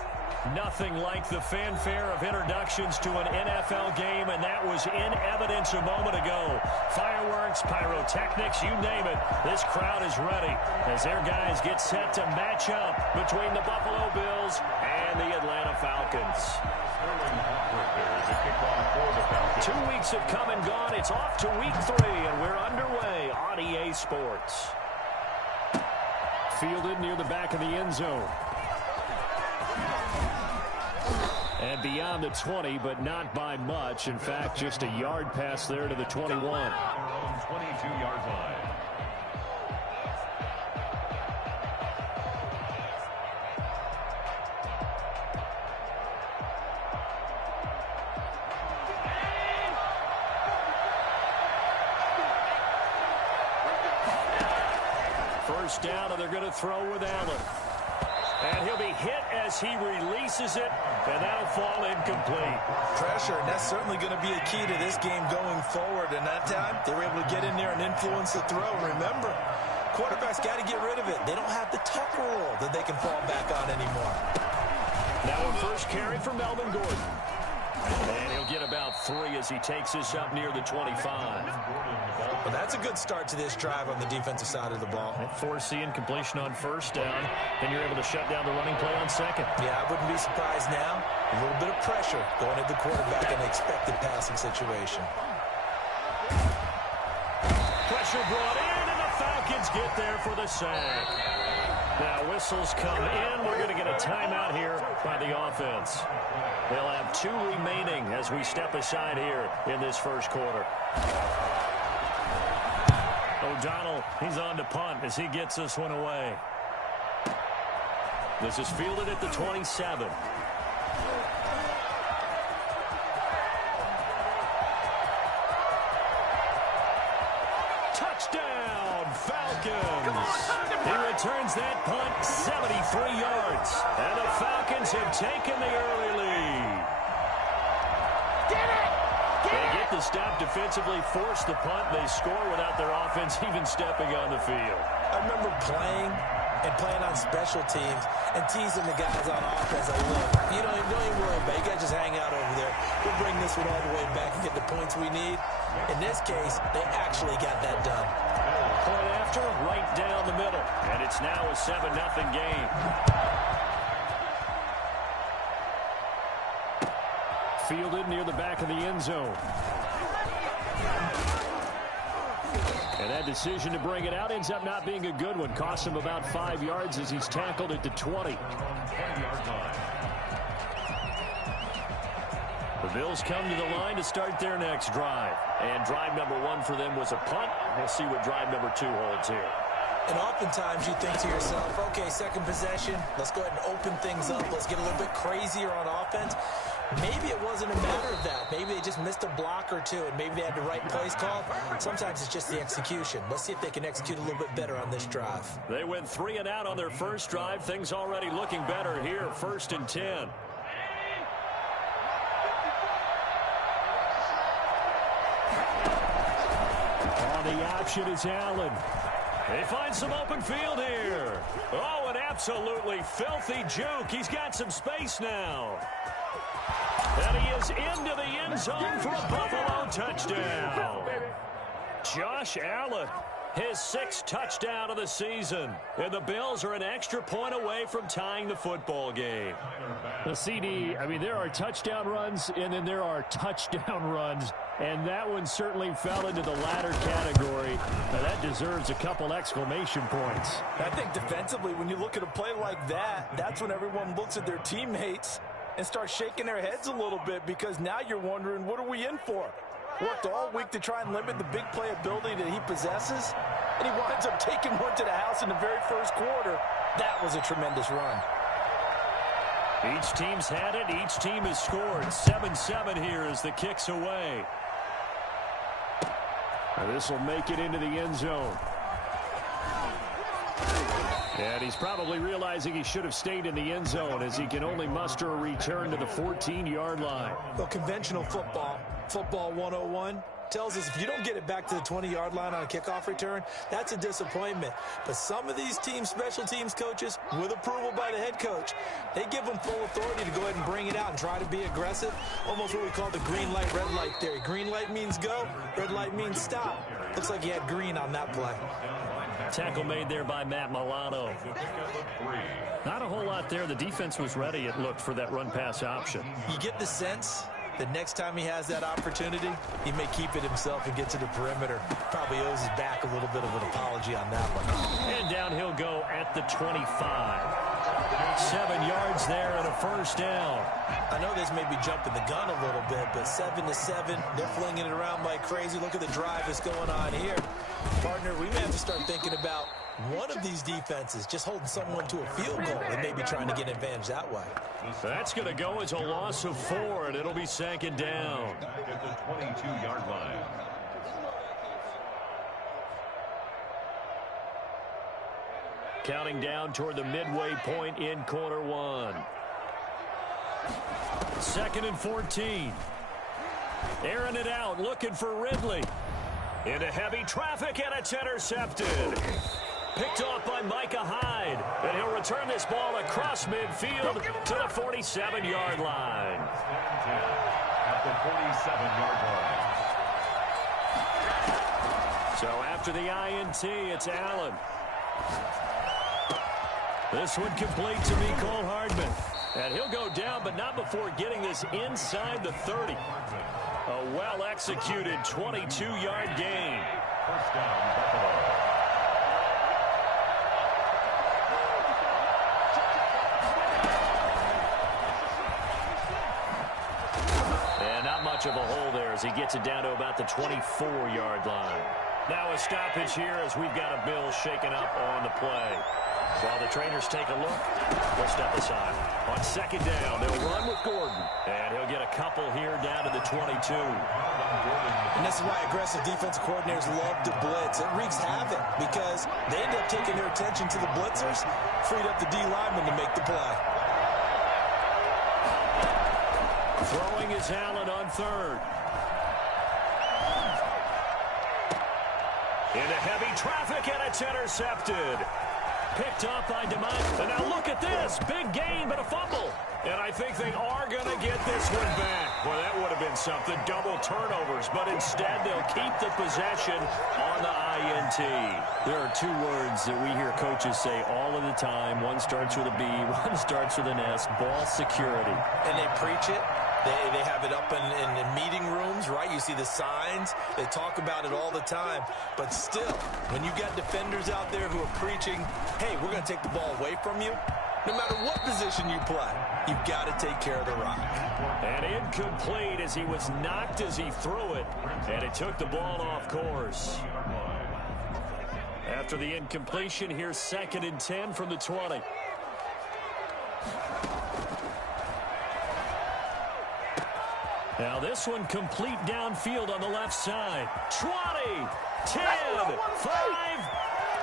Nothing like the fanfare of introductions to an NFL game, and that was in evidence a moment ago. Fireworks, pyrotechnics, you name it. This crowd is ready as their guys get set to match up between the Buffalo Bills and the Atlanta Falcons. 2 weeks have come and gone. It's off to week 3, and we're underway on EA Sports. Fielded near the back of the end zone. And beyond the 20, but not by much. In fact, just a yard pass there to the 21. 22-yard line. First down, and they're going to throw with Allen. And he'll be hit as he releases it, and that'll fall incomplete. Pressure, and that's certainly going to be a key to this game going forward. And that time, they were able to get in there and influence the throw. Remember, quarterbacks got to get rid of it. They don't have the tuck rule that they can fall back on anymore. Now a first carry for Melvin Gordon. And he'll get about 3 as he takes this up near the 25. Well, that's a good start to this drive on the defensive side of the ball. Forcing completion on first down. Then you're able to shut down the running play on second. Yeah, I wouldn't be surprised now. A little bit of pressure going at the quarterback in an expected passing situation. Pressure brought in, and the Falcons get there for the sack. Now whistles come in. We're going to get a timeout here by the offense. They'll have 2 remaining as we step aside here in this first quarter. O'Donnell, he's on to punt as he gets this one away. This is fielded at the 27. Touchdown, Falcons! He returns that punt 73 yards. And the Falcons have taken the early lead. They get the stop defensively, force the punt. They score without their offense even stepping on the field. I remember playing on special teams and teasing the guys on offense. Like, look, don't even worry about it. You guys just hang out over there. We'll bring this one all the way back and get the points we need. In this case, they actually got that done. Point after, right down the middle. And it's now a 7-0 game. Fielded near the back of the end zone. And that decision to bring it out ends up not being a good one. Costs him about 5 yards as he's tackled at the 20. The Bills come to the line to start their next drive. And drive number 1 for them was a punt. We'll see what drive number 2 holds here. And oftentimes you think to yourself, okay, second possession, let's go ahead and open things up. Let's get a little bit crazier on offense. Maybe it wasn't a matter of that. Maybe they just missed a block or two, and maybe they had the right plays called. Sometimes it's just the execution. Let's see if they can execute a little bit better on this drive. They went 3 and out on their first drive. Things already looking better here, 1st and 10. On the option is Allen. They find some open field here. Oh, an absolutely filthy juke. He's got some space now. And he is into the end zone for a Buffalo touchdown. Josh Allen, his 6th touchdown of the season. And the Bills are an extra point away from tying the football game. The CD, I mean, there are touchdown runs, and then there are touchdown runs. And that one certainly fell into the latter category. Now, that deserves a couple exclamation points. I think defensively, when you look at a play like that, that's when everyone looks at their teammates and starts shaking their heads a little bit, because now you're wondering, what are we in for? Worked all week to try and limit the big play ability that he possesses, and he winds up taking one to the house in the very first quarter. That was a tremendous run. Each team's had it. Each team has scored. 7-7 here as the kick's away. This will make it into the end zone. And he's probably realizing he should have stayed in the end zone, as he can only muster a return to the 14-yard line. Well, conventional football 101, tells us if you don't get it back to the 20-yard line on a kickoff return, that's a disappointment. But some of these teams, special teams coaches, with approval by the head coach, they give them full authority to go ahead and bring it out and try to be aggressive. Almost what we call the green light, red light theory. Green light means go, red light means stop. Looks like he had green on that play. Tackle made there by Matt Milano. Not a whole lot there. The defense was ready, it looked, for that run-pass option. You get the sense that next time he has that opportunity, he may keep it himself and get to the perimeter. Probably owes his back a little bit of an apology on that one. And down he'll go at the 25. 7 yards there and a first down. I know this may be jumping the gun a little bit, but 7-7, they're flinging it around like crazy. Look at the drive that's going on here. Partner, we may have to start thinking about one of these defenses just holding someone to a field goal and maybe trying to get an advantage that way. That's going to go as a loss of 4, and it'll be second down. At the 22-yard line. Counting down toward the midway point in quarter 1. 2nd and 14. Airing it out, looking for Ridley. Into heavy traffic, and it's intercepted. Picked off by Micah Hyde. And he'll return this ball across midfield to the 47-yard line. At the 47-yard line. So after the INT, it's Allen. This one complete to Mecole Hardman. And he'll go down, but not before getting this inside the 30. A well-executed 22-yard gain. First down, Buffalo. much of a hole there as he gets it down to about the 24-yard line. Now a stoppage here as we've got a Bill shaken up on the play. While the trainers take a look, we'll step aside. On second down, they'll run with Gordon. And he'll get a couple here down to the 22. And this is why aggressive defensive coordinators love to blitz. It wreaks havoc because they end up taking their attention to the blitzers, freed up the D lineman to make the play. Throwing is Allen on third. Into heavy traffic, and it's intercepted. Picked up by DeMont. And now look at this. Big gain, but a fumble. And I think they are going to get this one back. Well, that would have been something. Double turnovers. But instead, they'll keep the possession on the INT. There are two words that we hear coaches say all of the time. One starts with a B, one starts with an S. Ball security. And they preach it. They have it up in meeting rooms, right? You see the signs. They talk about it all the time. But still, when you got defenders out there who are preaching, hey, we're going to take the ball away from you, no matter what position you play, you've got to take care of the rock. And incomplete as he was knocked as he threw it. And it took the ball off course. After the incompletion, here's 2nd and 10 from the 20. Now this one complete downfield on the left side. 20, 10, 5,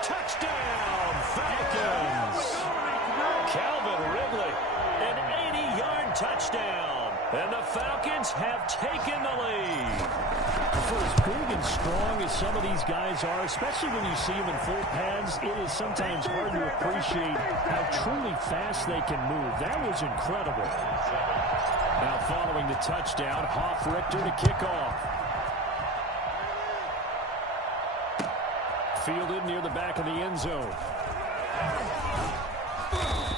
touchdown, Falcons. Calvin Ridley, an 80-yard touchdown. And the Falcons have taken the lead. For as big and strong as some of these guys are, especially when you see them in full pads, it is sometimes hard to appreciate how truly fast they can move. That was incredible. Now following the touchdown, Hoff-Richter to kick off. Fielded near the back of the end zone.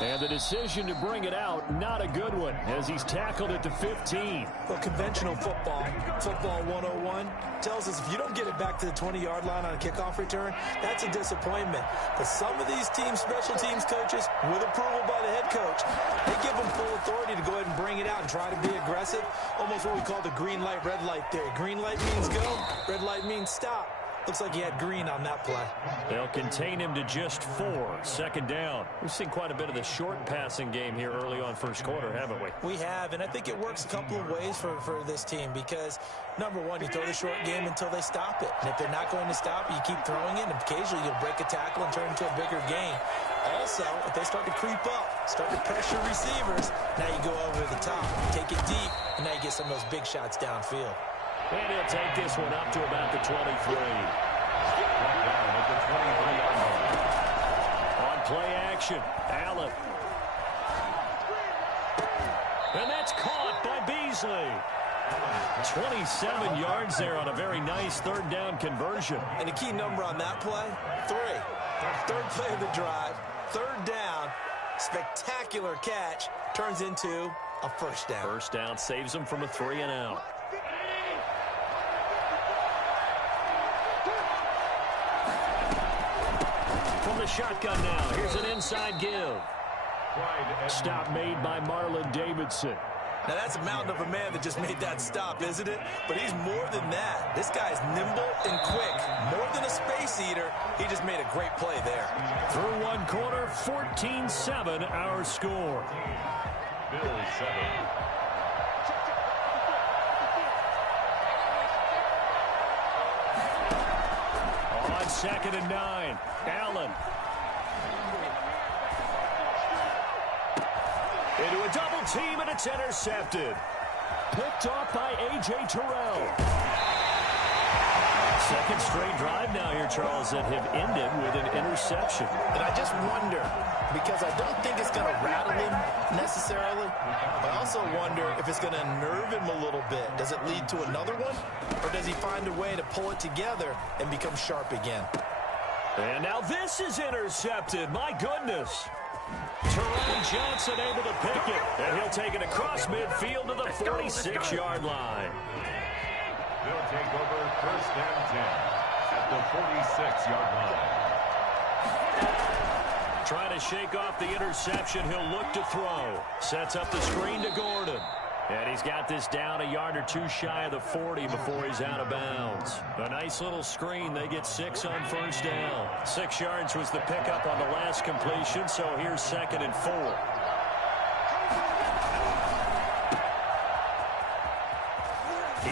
And the decision to bring it out, not a good one, as he's tackled at the 15. Well, conventional football 101, tells us if you don't get it back to the 20-yard line on a kickoff return, that's a disappointment. But some of these teams, special teams coaches, with approval by the head coach, they give them full authority to go ahead and bring it out and try to be aggressive. Almost what we call the green light, red light theory. Green light means go, red light means stop. Looks like he had green on that play. They'll contain him to just 4. 2nd down. We've seen quite a bit of the short passing game here early on first quarter, haven't we? We have, and I think it works a couple of ways for this team because, number one, you throw the short game until they stop it. And if they're not going to stop it, you keep throwing it, and occasionally you'll break a tackle and turn it into a bigger gain. Also, if they start to creep up, start to pressure receivers, now you go over the top, take it deep, and now you get some of those big shots downfield. And he'll take this one up to about the 23. On play action, Allen. And that's caught by Beasley. 27 yards there on a very nice 3rd down conversion. And the key number on that play, 3. 3rd play of the drive, 3rd down, spectacular catch, turns into a 1st down. 1st down saves them from a 3 and out. From the shotgun now, here's an inside give. Stop made by Marlon Davidson. Now that's a mountain of a man that just made that stop, isn't it? But he's more than that. This guy's nimble and quick. More than a space eater, he just made a great play there. Through one quarter, 14-7 our score. Bills 7. On 2nd and 9, Allen. Into a double team, and it's intercepted. Picked off by A.J. Terrell. 2nd straight drive now here, Charles, that have ended with an interception. And I just wonder, because I don't think it's going to rattle him necessarily, but I also wonder if it's going to nerve him a little bit. Does it lead to another one, or does he find a way to pull it together and become sharp again? And now this is intercepted. My goodness. Terrell Johnson able to pick it, and he'll take it across midfield to the 46-yard line. They'll take over 1st and 10 at the 46-yard line. Trying to shake off the interception. He'll look to throw. Sets up the screen to Gordon. And he's got this down a yard or two shy of the 40 before he's out of bounds. A nice little screen. They get 6 on first down. 6 yards was the pickup on the last completion, so here's 2nd and 4.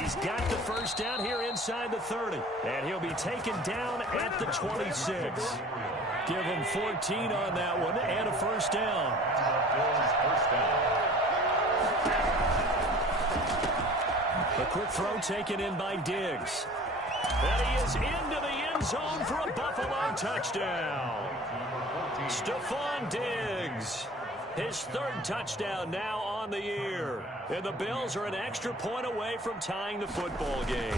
He's got the first down here inside the 30. And he'll be taken down at the 26. Give him 14 on that one and a first down. A quick throw taken in by Diggs. And he is into the end zone for a Buffalo touchdown. Stephon Diggs. His 3rd touchdown now on the year. And the Bills are an extra point away from tying the football game.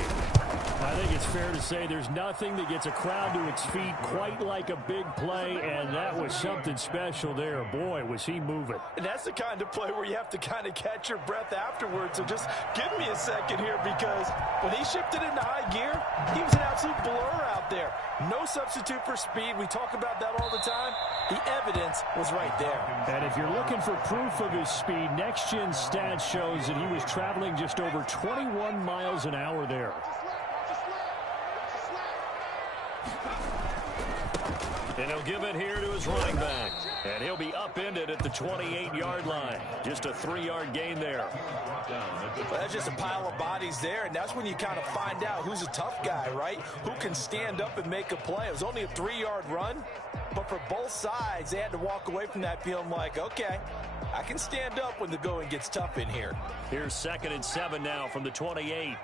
I think it's fair to say there's nothing that gets a crowd to its feet quite like a big play, and that was something special there. Boy, was he moving. And that's the kind of play where you have to kind of catch your breath afterwards. So just give me a second here, because when he shifted into high gear, he was an absolute blur out there. No substitute for speed. We talk about that all the time. The evidence was right there. And if you're looking for proof of his speed, Next Gen Stats shows that he was traveling just over 21 miles an hour there. And he'll give it here to his running back. And he'll be upended at the 28-yard line. Just a 3-yard gain there. Well, that's just a pile of bodies there, and that's when you kind of find out who's a tough guy, right? Who can stand up and make a play. It was only a 3-yard run, but for both sides, they had to walk away from that feeling like, okay, I can stand up when the going gets tough in here. Here's 2nd and 7 now from the 28.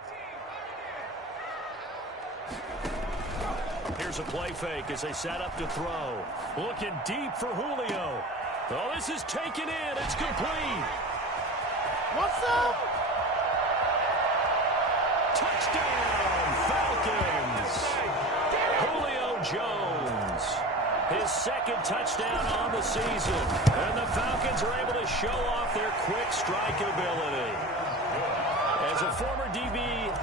Here's a play fake as they set up to throw. Looking deep for Julio. Oh, this is taken in. It's complete. What's up? Touchdown, Falcons. Julio Jones. His 2nd touchdown on the season. And the Falcons are able to show off their quick strike ability. As a former DB,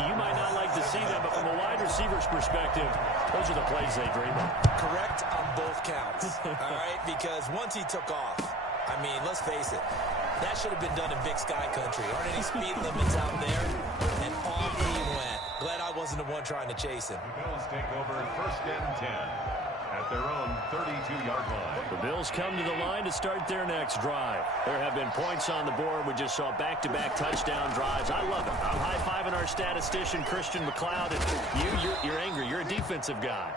you might not like to see them, but from a wide receiver's perspective, those are the plays they dream of. Correct on both counts, all right? Because once he took off, I mean, let's face it, that should have been done in Big Sky Country. Aren't any speed limits out there? And off he went. Glad I wasn't the one trying to chase him. The Bills take over 1st and 10 at their own 32-yard line. The Bills come to the line to start their next drive. There have been points on the board. We just saw back-to-back touchdown drives. I love it. I'm high-fiving our statistician, Christian McLeod. And you're angry. You're a defensive guy.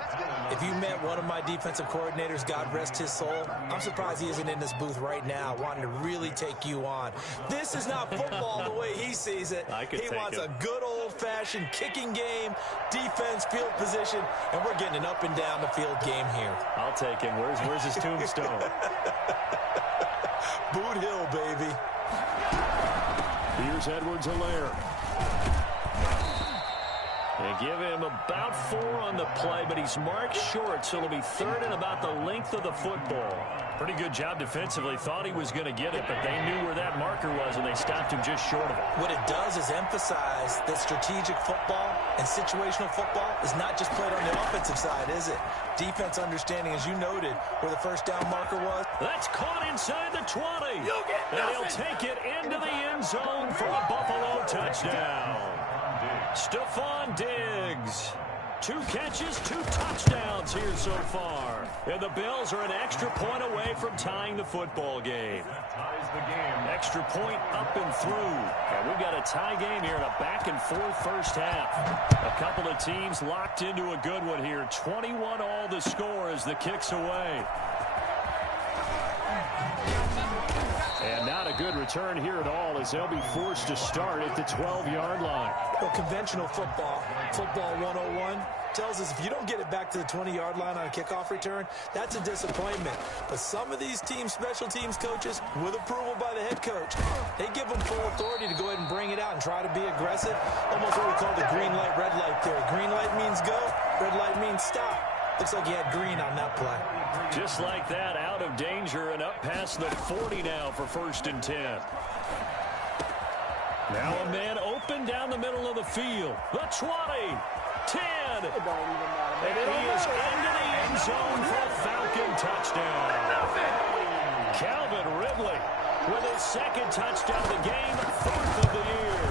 If you met one of my defensive coordinators, God rest his soul, I'm surprised he isn't in this booth right now wanting to really take you on. This is not football the way he sees it. He wants a good old-fashioned kicking game, defense, field position, and we're getting an up-and-down the field game here. I'll take him. Where's his tombstone? Boot Hill, baby. Here's Edwards-Helaire. They give him about 4 on the play, but he's marked short, so it'll be 3rd and about the length of the football. Pretty good job defensively. Thought he was going to get it, but they knew where that marker was, and they stopped him just short of it. What it does is emphasize that strategic football and situational football is not just played on the offensive side, is it? Defense understanding, as you noted, where the first down marker was. That's caught inside the 20. And he'll take it into the end zone for a Buffalo touchdown. Stephon Diggs. 2 catches, 2 touchdowns here so far. And the Bills are an extra point away from tying the football game. That ties the game. Extra point up and through. And we've got a tie game here in a back-and-forth first half. A couple of teams locked into a good one here. 21 all the score as the kick's away. And not a good return here at all as they'll be forced to start at the 12-yard line. Well, conventional football 101, tells us if you don't get it back to the 20-yard line on a kickoff return, that's a disappointment. But some of these team special teams coaches, with approval by the head coach, they give them full authority to go ahead and bring it out and try to be aggressive. Almost what we call the green light, red light theory. Green light means go, red light means stop. Looks like he had green on that play. Just like that, out of danger and up past the 40 now for 1st and 10. Now a man open down the middle of the field. The 20, 10. And he is into the end zone for a Falcon touchdown. Calvin Ridley with his second touchdown of the game, 4th of the year.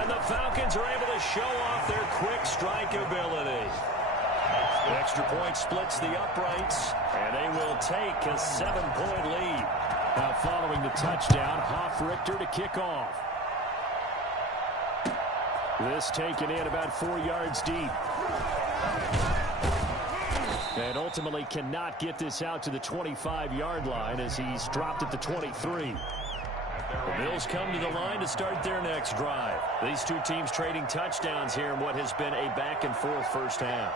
And the Falcons are able to show off their quick strike ability. The extra point splits the uprights, and they will take a 7-point lead. Now following the touchdown, Hofrichter to kick off. This taken in about 4 yards deep. And ultimately cannot get this out to the 25-yard line as he's dropped at the 23. The Bills come to the line to start their next drive. These two teams trading touchdowns here in what has been a back-and-forth first half.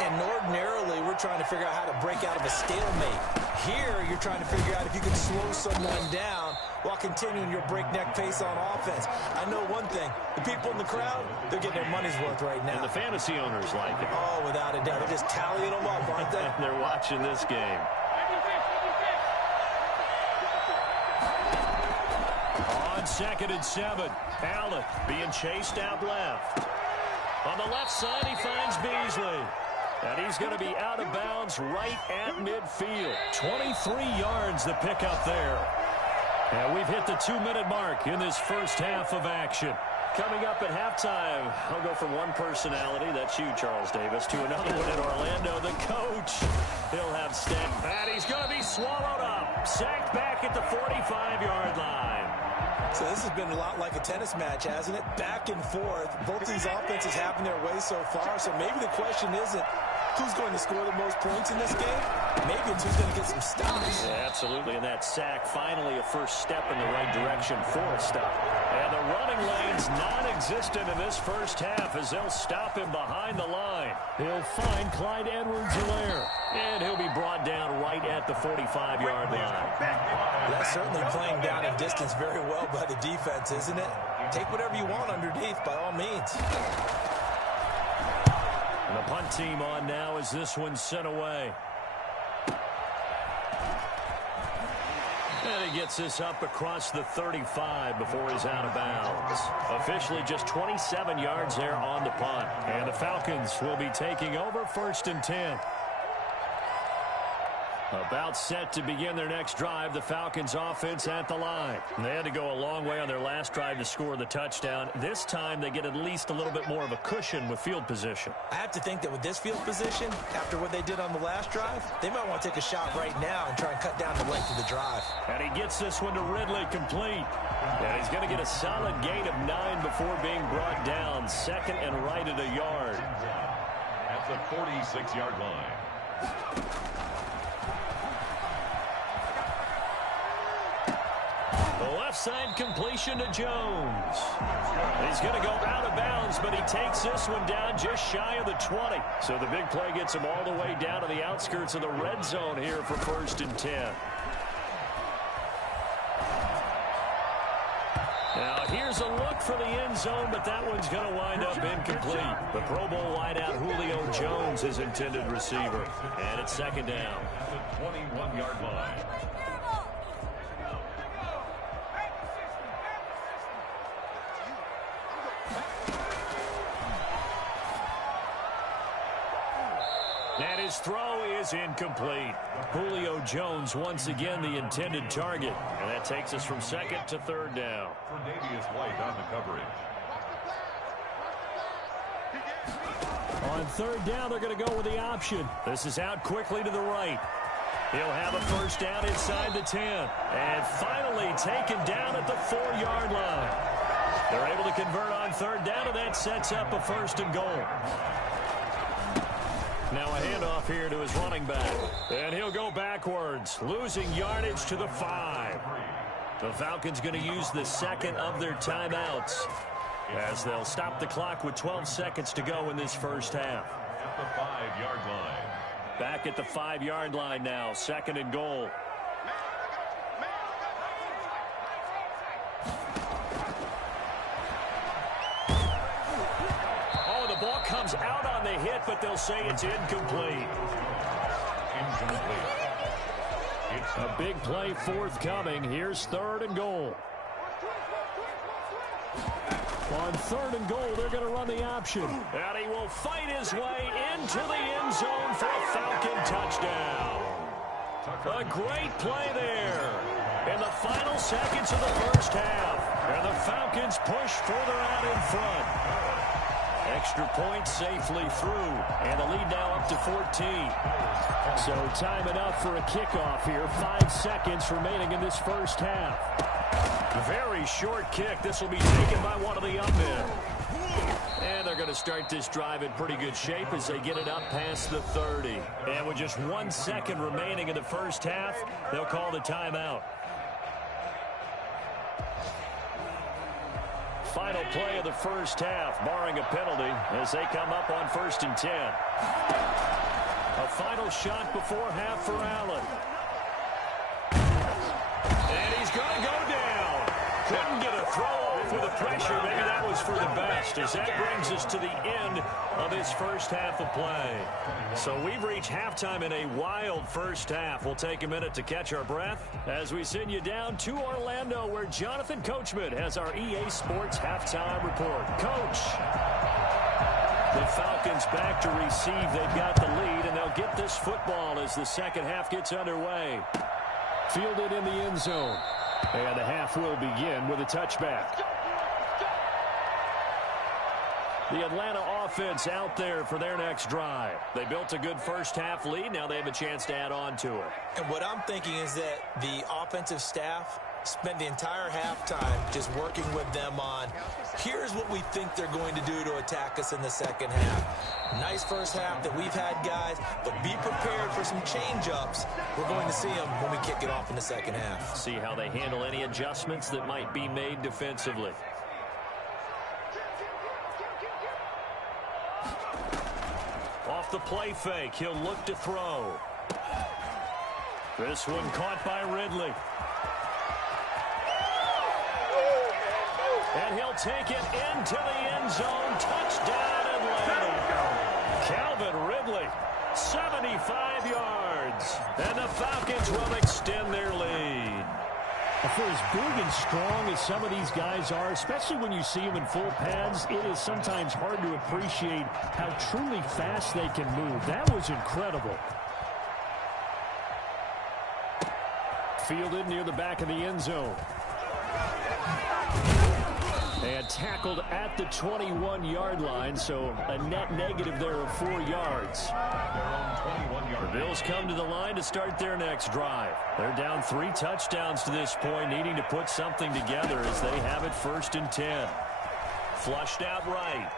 And ordinarily, we're trying to figure out how to break out of a stalemate. Here, you're trying to figure out if you can slow someone down while continuing your breakneck pace on offense. I know one thing. The people in the crowd, they're getting their money's worth right now. And the fantasy owners like it. Oh, without a doubt. They're just tallying them up, aren't they? They're watching this game. On 2nd and 7, Allen being chased out left. On the left side, he finds Beasley. And he's going to be out of bounds right at midfield. 23 yards the pickup there. And we've hit the 2-minute mark in this first half of action. Coming up at halftime, I'll go from one personality, that's you, Charles Davis, to another one in Orlando, the coach. He'll have Stent, and he's going to be swallowed up. Sacked back at the 45-yard line. So this has been a lot like a tennis match, hasn't it? Back and forth. Both these offenses having their way so far. So maybe the question isn't who's going to score the most points in this game. Maybe it's who's going to get some stops. Yeah, absolutely. And that sack, finally a first step in the right direction for a stop. And the running lane's non-existent in this first half as they'll stop him behind the line. He'll find Clyde Edwards-Helaire. And he'll be brought down right at the 45-yard line. That's certainly playing down in distance very well by the defense, isn't it? Take whatever you want underneath, by all means. And the punt team on now as this one's sent away. And he gets this up across the 35 before he's out of bounds. Officially just 27 yards there on the punt. And the Falcons will be taking over 1st and 10. About set to begin their next drive, the Falcons offense at the line. They had to go a long way on their last drive to score the touchdown. This time they get at least a little bit more of a cushion with field position. I have to think that with this field position, after what they did on the last drive, they might want to take a shot right now and try and cut down the length of the drive. And he gets this one to Ridley complete. And he's going to get a solid gain of 9 before being brought down. 2nd and right at a yard. At the 46-yard line. The left side completion to Jones. He's going to go out of bounds, but he takes this one down just shy of the 20. So the big play gets him all the way down to the outskirts of the red zone here for 1st and 10. Now here's a look for the end zone, but that one's going to wind up incomplete. The Pro Bowl wideout Julio Jones is intended receiver. And it's 2nd down. At the 21-yard line. And his throw is incomplete. Julio Jones once again the intended target. And that takes us from 2nd to 3rd down. Tre'Davious White on the coverage. On 3rd down, they're going to go with the option. This is out quickly to the right. He'll have a first down inside the 10. And finally taken down at the 4-yard line. They're able to convert on 3rd down, and that sets up a 1st and goal. Now a handoff here to his running back. And he'll go backwards, losing yardage to the 5. The Falcons going to use the 2nd of their timeouts as they'll stop the clock with 12 seconds to go in this first half. At the 5-yard line. Back at the 5-yard line now, 2nd and goal. Ball comes out on the hit, but they'll say it's incomplete. A big play forthcoming. Here's 3rd and goal. On 3rd and goal, they're going to run the option. And he will fight his way into the end zone for a Falcon touchdown. A great play there. in the final seconds of the first half. And the Falcons push further out in front. Extra point safely through. And the lead now up to 14. So time enough for a kickoff here. 5 seconds remaining in this first half. Very short kick. This will be taken by one of the young men. And they're going to start this drive in pretty good shape as they get it up past the 30. And with just 1 second remaining in the first half, they'll call the timeout. Final play of the first half, barring a penalty, as they come up on 1st and 10. A final shot before half for Allen. And he's going to go down. Couldn't get a throw off with the pressure. Maybe that was for the best, as that brings us to the end of this first half of play. So we've reached halftime in a wild first half. We'll take a minute to catch our breath as we send you down to Orlando, where Jonathan Coachman has our EA Sports halftime report. Coach, the Falcons back to receive. They've got the lead, and they'll get this football as the second half gets underway. Fielded in the end zone. And the half will begin with a touchback. The Atlanta offense out there for their next drive. They built a good first half lead. Now they have a chance to add on to it. And what I'm thinking is that the offensive staff spent the entire halftime just working with them on, here's what we think they're going to do to attack us in the second half. Nice first half that we've had, guys, but be prepared for some change-ups. We're going to see them when we kick it off in the second half. See how they handle any adjustments that might be made defensively. Off the play fake, he'll look to throw. This one caught by Ridley. And he'll take it into the end zone. Touchdown, Atlanta. Calvin Ridley, 75 yards. And the Falcons will extend their lead. For as big and strong as some of these guys are, especially when you see them in full pads, it is sometimes hard to appreciate how truly fast they can move. That was incredible. Fielded near the back of the end zone. And tackled at the 21-yard line, so a net negative there of 4 yards. The Bills come to the line to start their next drive. They're down 3 touchdowns to this point, needing to put something together as they have it 1st and 10. Flushed out right.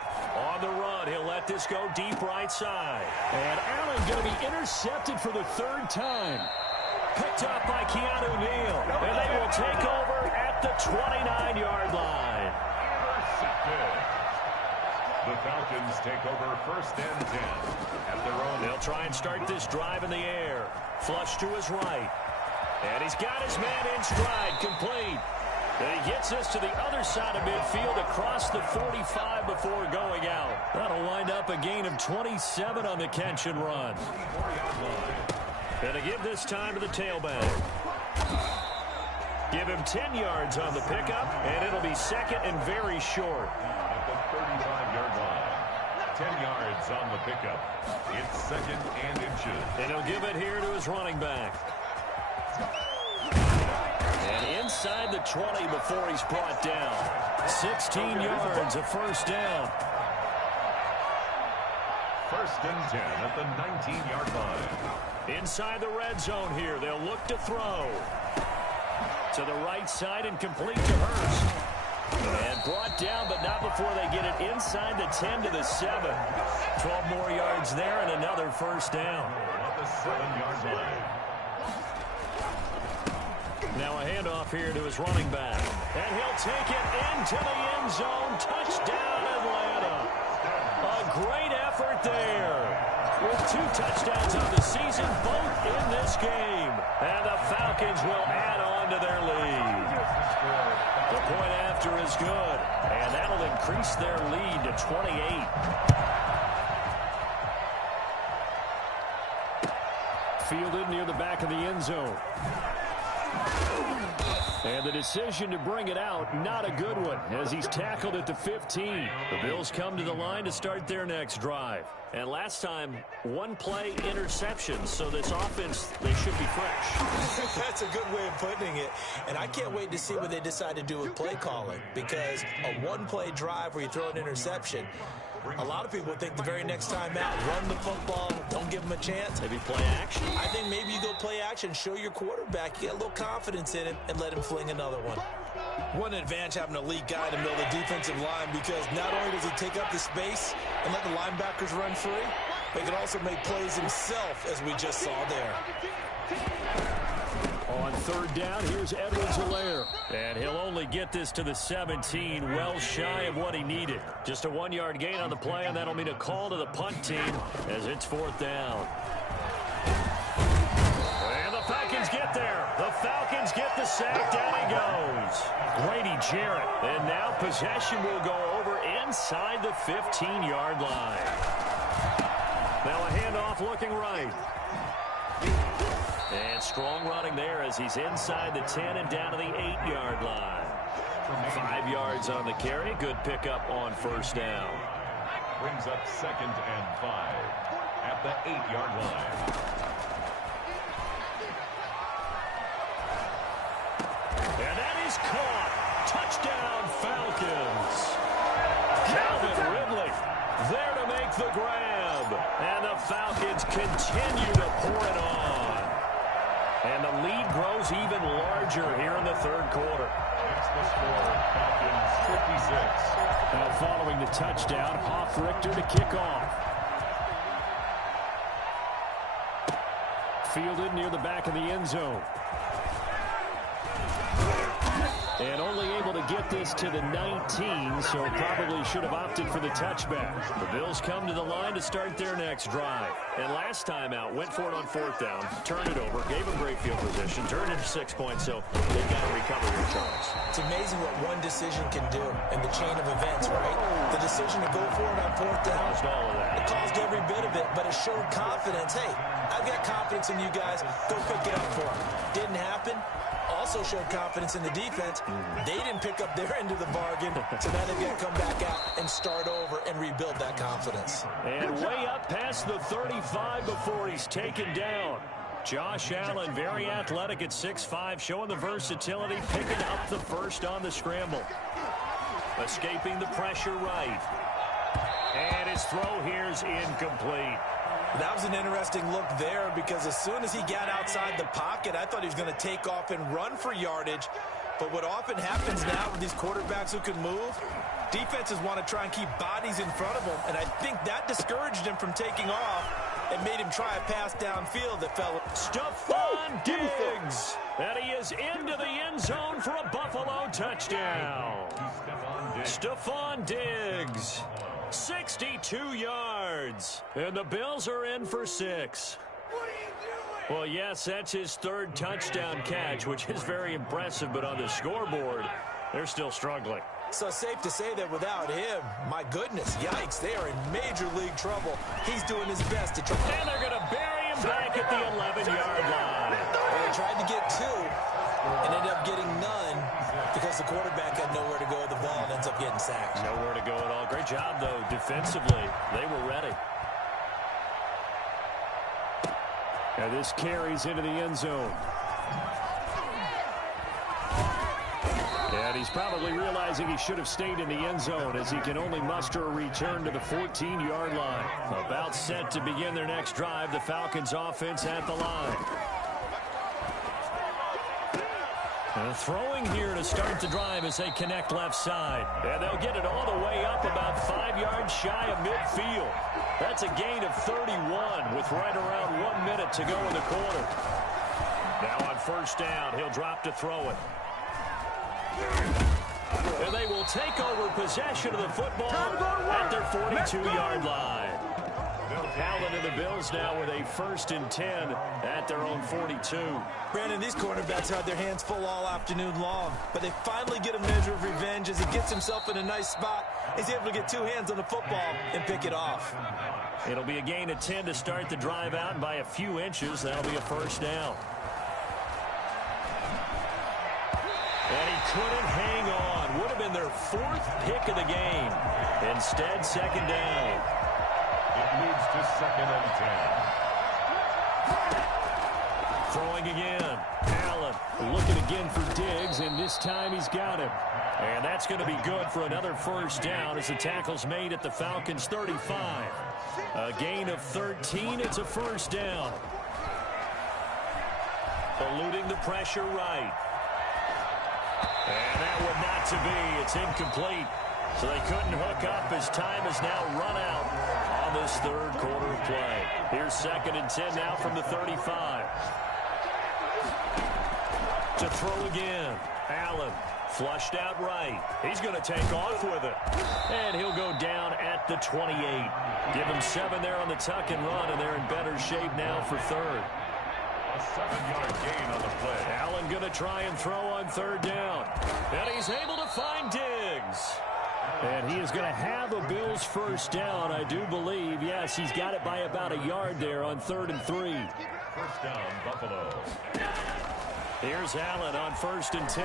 On the run, he'll let this go deep right side. And Allen going to be intercepted for the 3rd time. Picked up by Keanu Neal. And they will take over at the 29-yard line. The Falcons take over 1st and 10 at their own. They'll try and start this drive in the air. Flush to his right. And he's got his man in stride, complete. And he gets us to the other side of midfield across the 45 before going out. That'll wind up a gain of 27 on the catch and run. And to give this time to the tailback. Give him 10 yards on the pickup, and it'll be 2nd and very short. At the 35-yard line. 10 yards on the pickup. It's 2nd and inches. And he'll give it here to his running back. And inside the 20 before he's brought down. 16 yards, a 1st down. 1st and 10 at the 19-yard line. Inside the red zone here. They'll look to throw. To the right side and complete to Hurst. And brought down, but not before they get it inside the 10 to the 7. 12 more yards there and another 1st down. At the 7-yard line. Now a handoff here to his running back. And he'll take it into the end zone. Touchdown, Atlanta. A great effort there. With 2 touchdowns on the season, both in this game. And the Falcons will add on to their lead. The point after is good. And that'll increase their lead to 28. Fielded near the back of the end zone. And the decision to bring it out, not a good one, as he's tackled at the 15. The Bills come to the line to start their next drive. And last time, one play interception, so this offense, they should be fresh. That's a good way of putting it. And I can't wait to see what they decide to do with play calling, because a one-play drive where you throw an interception, a lot of people think the very next time out, run the football, don't give them a chance. Maybe play action. I think maybe you go play action, show your quarterback, you get a little confidence in him, and let him fling another one. One advantage having an elite guy in the middle of the defensive line, because not only does he take up the space and let the linebackers run free, but he can also make plays himself, as we just saw there. On third down, here's Edwards-Helaire. And he'll only get this to the 17, well shy of what he needed. Just a 1-yard gain on the play, and that'll mean a call to the punt team as it's fourth down. And the Falcons get there. The Falcons get the sack. Down he goes. Grady Jarrett. And now possession will go over inside the 15-yard line. Now a handoff looking right. And strong running there as he's inside the 10 and down to the 8-yard line. 5 yards on the carry. Good pickup on first down. Brings up 2nd and 5 at the 8-yard line. And that is caught. Touchdown, Falcons. Calvin Ridley there to make the grab. And the Falcons continue to pour it on. And the lead grows even larger here in the third quarter. It's the score, Falcons 56. Now following the touchdown, Hoff-Richter to kick off. Fielded near the back of the end zone. And only able to get this to the 19, so probably should have opted for the touchback. The Bills come to the line to start their next drive. And last time out, went for it on fourth down, turned it over, gave them great field position, turned it into 6 points, so they've got to recover here, Charles. It's amazing what one decision can do in the chain of events, right? The decision to go for it on fourth down, caused all of that. It caused every bit of it, but it showed confidence. Hey, I've got confidence in you guys. Go pick it up for them. Didn't happen. Also showed confidence in the defense. They didn't pick up their end of the bargain, so now they've got to come back out and start over and rebuild that confidence. And way up past the 35 before he's taken down. Josh Allen, very athletic at 6'5", showing the versatility, picking up the first on the scramble. Escaping the pressure right. And his throw here is incomplete. That was an interesting look there, because as soon as he got outside the pocket, I thought he was going to take off and run for yardage. But what often happens now with these quarterbacks who can move, defenses want to try and keep bodies in front of them, and I think that discouraged him from taking off and made him try a pass downfield that fell. Stephon Diggs, and he is into the end zone for a Buffalo touchdown. Stephon Diggs. 62 yards. And the Bills are in for 6. What are you doing? Well, yes, that's his third touchdown catch, which is very impressive, but on the scoreboard, they're still struggling. So safe to say that without him, my goodness, yikes, they are in major league trouble. He's doing his best to try. And they're going to bury him back at the 11-yard line. Well, they tried to get 2 and ended up getting none because the quarterback had nowhere to go with the ball and ends up getting sacked. Nowhere to go at all. Great job, though, defensively. They were ready. And this carries into the end zone. And he's probably realizing he should have stayed in the end zone, as he can only muster a return to the 14-yard line. About set to begin their next drive, the Falcons offense at the line. And throwing here to start the drive as they connect left side. And they'll get it all the way up about 5 yards shy of midfield. That's a gain of 31 with right around 1 minute to go in the quarter. Now on first down, he'll drop to throw it. And they will take over possession of the football at their 42-yard line. Allen and the Bills now with a 1st and 10 at their own 42. Brandon, these quarterbacks had their hands full all afternoon long, but they finally get a measure of revenge as he gets himself in a nice spot. He's able to get 2 hands on the football and pick it off. It'll be a gain of 10 to start the drive out, and by a few inches, that'll be a first down. couldn't hang on. Would have been their 4th pick of the game. Instead, second down. It moves to 2nd and 10. Throwing again. Allen looking again for Diggs, and this time he's got him. And that's going to be good for another first down as the tackle's made at the Falcons' 35. A gain of 13. It's a first down. Eluding the pressure right. And that would not to be. It's incomplete. So they couldn't hook up as time has now run out on this 3rd quarter of play. Here's 2nd and 10 now from the 35. To throw again. Allen flushed out right. He's going to take off with it. And he'll go down at the 28. Give him 7 there on the tuck and run, and they're in better shape now for 3rd. A 7-yard gain on the play. Allen going to try and throw on 3rd down. And he's able to find Diggs. And he is going to have a Bills first down, I do believe. Yes, he's got it by about a yard there on 3rd and 3. First down, Buffalo. Here's Allen on 1st and 10.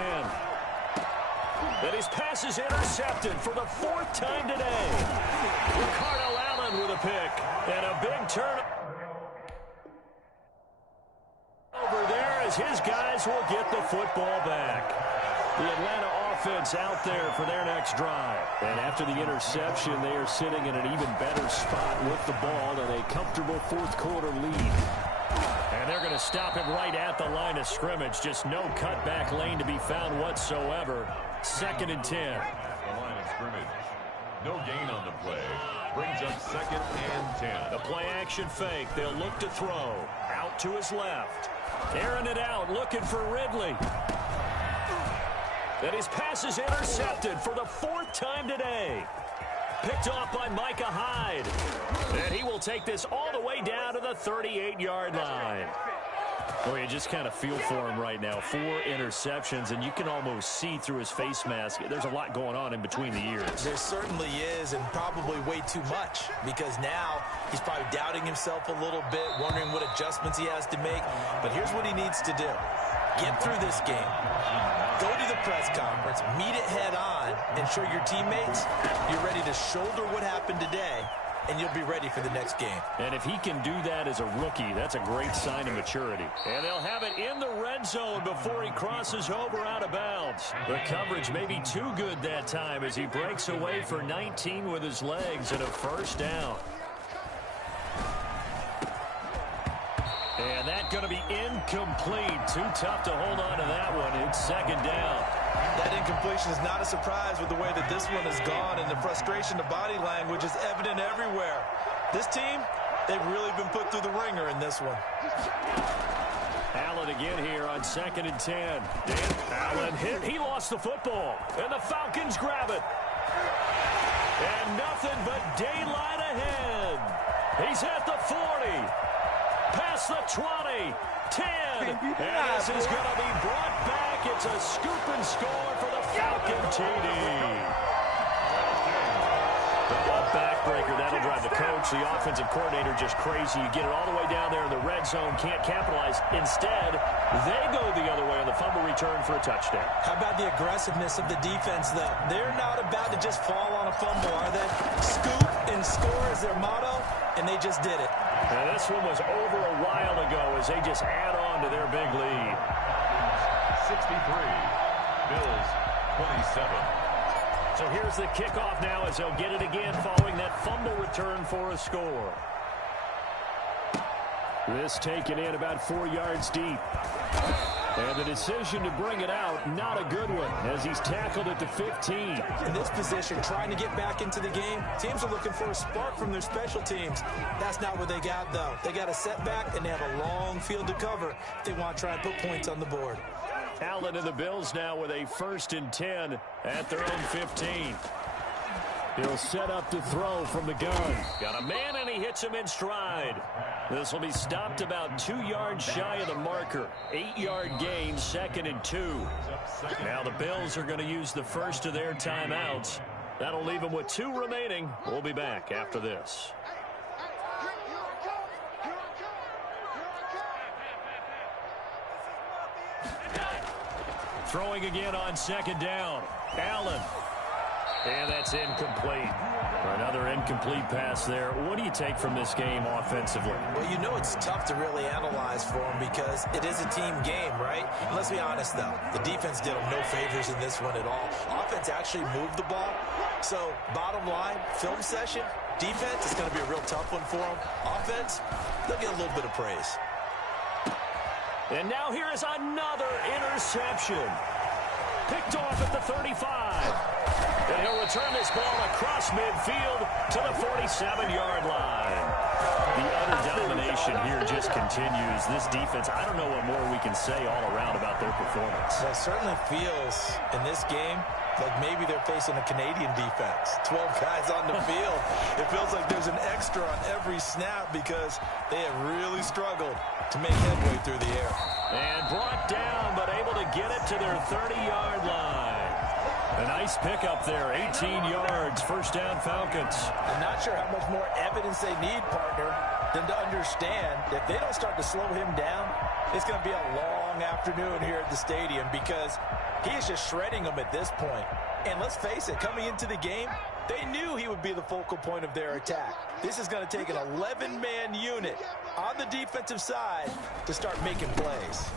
And his pass is intercepted for the 4th time today. Ricardo Allen with a pick. And a big turn over there as his guys will get the football back. The Atlanta offense out there for their next drive. And after the interception, they are sitting in an even better spot with the ball and a comfortable 4th quarter lead. And they're going to stop him right at the line of scrimmage. Just no cutback lane to be found whatsoever. 2nd and 10. The line of scrimmage. No gain on the play. Brings up 2nd and 10. The play action fake. They'll look to throw. Out to his left. Airing it out, looking for Ridley. And his pass is intercepted for the 4th time today. Picked off by Micah Hyde. And he will take this all the way down to the 38-yard line. Boy, you just kind of feel for him right now. 4 interceptions, and you can almost see through his face mask. There's a lot going on in between the ears. There certainly is, and probably way too much, because now he's probably doubting himself a little bit, wondering what adjustments he has to make. But here's what he needs to do. Get through this game. Go to the press conference, meet it head on, and show your teammates you're ready to shoulder what happened today, and you'll be ready for the next game. And if he can do that as a rookie, that's a great sign of maturity. And they'll have it in the red zone before he crosses over out of bounds. The coverage may be too good that time as he breaks away for 19 with his legs and a first down. And that's going to be incomplete. Too tough to hold on to that one. It's 2nd down. That incompletion is not a surprise with the way that this one has gone, and the frustration of body language is evident everywhere. This team, they've really been put through the ringer in this one. Allen again here on 2nd and 10. Allen hit. He lost the football, and the Falcons grab it. And nothing but daylight ahead. He's at the 40. Past the 20, 10, and this is going to be brought back. It's a scoop and score for the Falcon TD. A backbreaker, that'll drive the coach, the offensive coordinator, just crazy. You get it all the way down there in the red zone, can't capitalize. Instead, they go the other way on the fumble return for a touchdown. How about the aggressiveness of the defense, though? They're not about to just fall on a fumble, are they? Scoop and score is their motto, and they just did it. And this one was over a while ago as they just add on to their big lead. 63, Bills 27. So here's the kickoff now as they'll get it again following that fumble return for a score. This taken in about 4 yards deep. And the decision to bring it out, not a good one, as he's tackled at the 15. In this position, trying to get back into the game, teams are looking for a spark from their special teams. That's not what they got, though. They got a setback, and they have a long field to cover if they want to try and put points on the board. Allen and the Bills now with a 1st and 10 at their own 15. He'll set up to throw from the gun. Got a man, and he hits him in stride. This will be stopped about 2 yards shy of the marker. 8-yard gain, 2nd and 2. Now the Bills are going to use the first of their timeouts. That'll leave them with 2 remaining. We'll be back after this. Throwing again on second down. Allen. And that's incomplete. Another incomplete pass there. What do you take from this game offensively? Well, you know it's tough to really analyze for them because it is a team game, right? And let's be honest, though. The defense did them no favors in this one at all. Offense actually moved the ball. So, bottom line, film session, defense is going to be a real tough one for them. Offense, they'll get a little bit of praise. And now here is another interception. Picked off at the 35. And he'll return this ball across midfield to the 47-yard line. The utter domination here just continues. This defense, I don't know what more we can say all around about their performance. Well, it certainly feels in this game like maybe they're facing a Canadian defense. 12 guys on the field. It feels like there's an extra on every snap because they have really struggled to make headway through the air. And brought down, but able to get it to their 30-yard line. A nice pickup there, 18 yards, first down Falcons. I'm not sure how much more evidence they need, partner, than to understand that if they don't start to slow him down, it's going to be a long afternoon here at the stadium because he is just shredding them at this point. And let's face it, coming into the game, they knew he would be the focal point of their attack. This is going to take an 11-man unit on the defensive side to start making plays.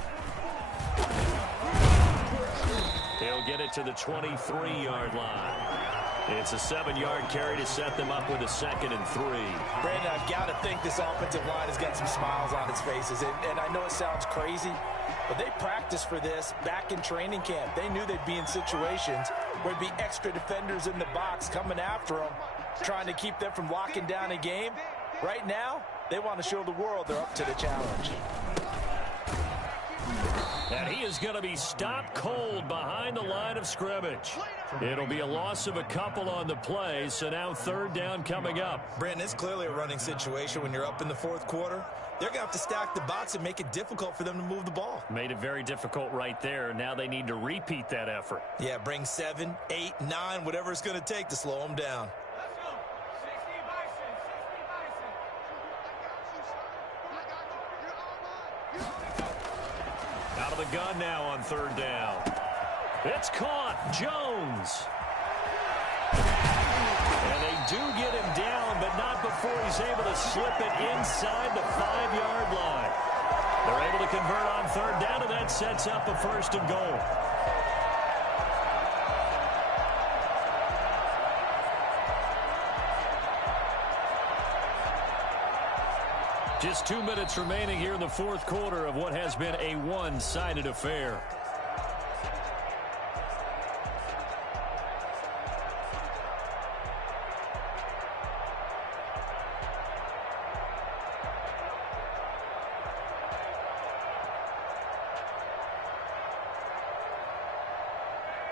He'll get it to the 23-yard line. It's a 7-yard carry to set them up with a 2nd and 3. Brandon, I've got to think this offensive line has got some smiles on its faces. And I know it sounds crazy, but they practiced for this back in training camp. They knew they'd be in situations where there'd be extra defenders in the box coming after them, trying to keep them from locking down a game. Right now, they want to show the world they're up to the challenge. And he is going to be stopped cold behind the line of scrimmage. It'll be a loss of a couple on the play, so now 3rd down coming up. Brandon, it's clearly a running situation when you're up in the 4th quarter. They're going to have to stack the box and make it difficult for them to move the ball. Made it very difficult right there. Now they need to repeat that effort. Yeah, bring 7, 8, 9, whatever it's going to take to slow them down. Out of the gun now on 3rd down. It's caught. Jones. And they do get him down, but not before he's able to slip it inside the 5-yard line. They're able to convert on 3rd down, and that sets up a 1st and goal. Just 2 minutes remaining here in the 4th quarter of what has been a one-sided affair.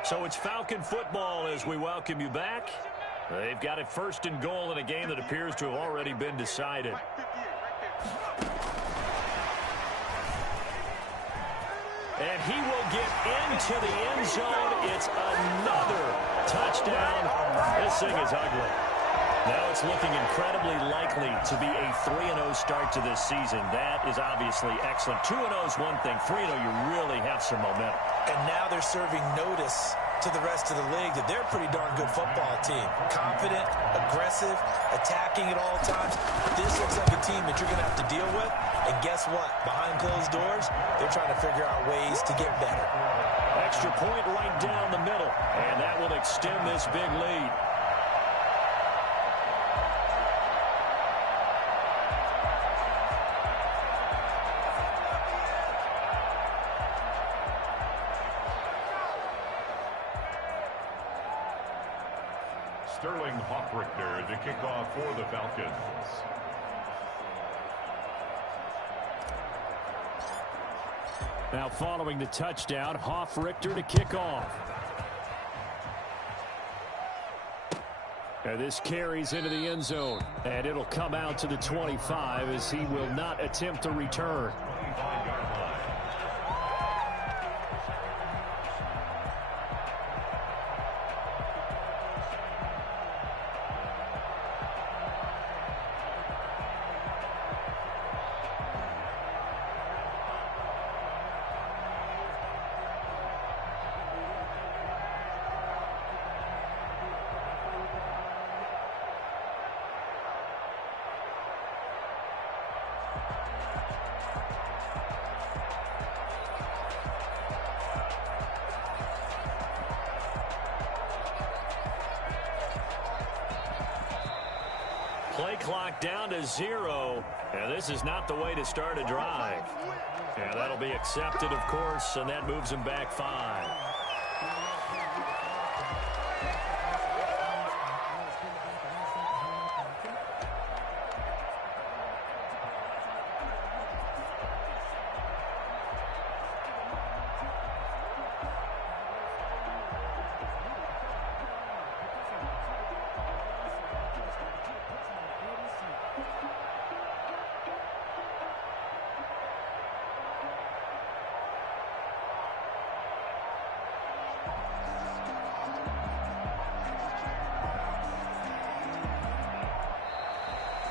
So it's Falcon football as we welcome you back. They've got it 1st and goal in a game that appears to have already been decided. And he will get into the end zone. It's another touchdown. This thing is ugly. Now it's looking incredibly likely to be a 3-0 start to this season. That is obviously excellent. 2-0 is one thing. 3-0, you really have some momentum. And now they're serving notice to the rest of the league that they're a pretty darn good football team. Confident, aggressive, attacking at all times. This looks like a team that you're going to have to deal with. And guess what? Behind closed doors, they're trying to figure out ways to get better. Extra point right down the middle. And that will extend this big lead. Sterling Hofrichter to kick off for the Falcons. Now following the touchdown, Hofrichter to kick off. And this carries into the end zone. And it'll come out to the 25 as he will not attempt to return. play clock down to 0, and this is not the way to start a drive. And that'll be accepted, of course, and that moves them back 5.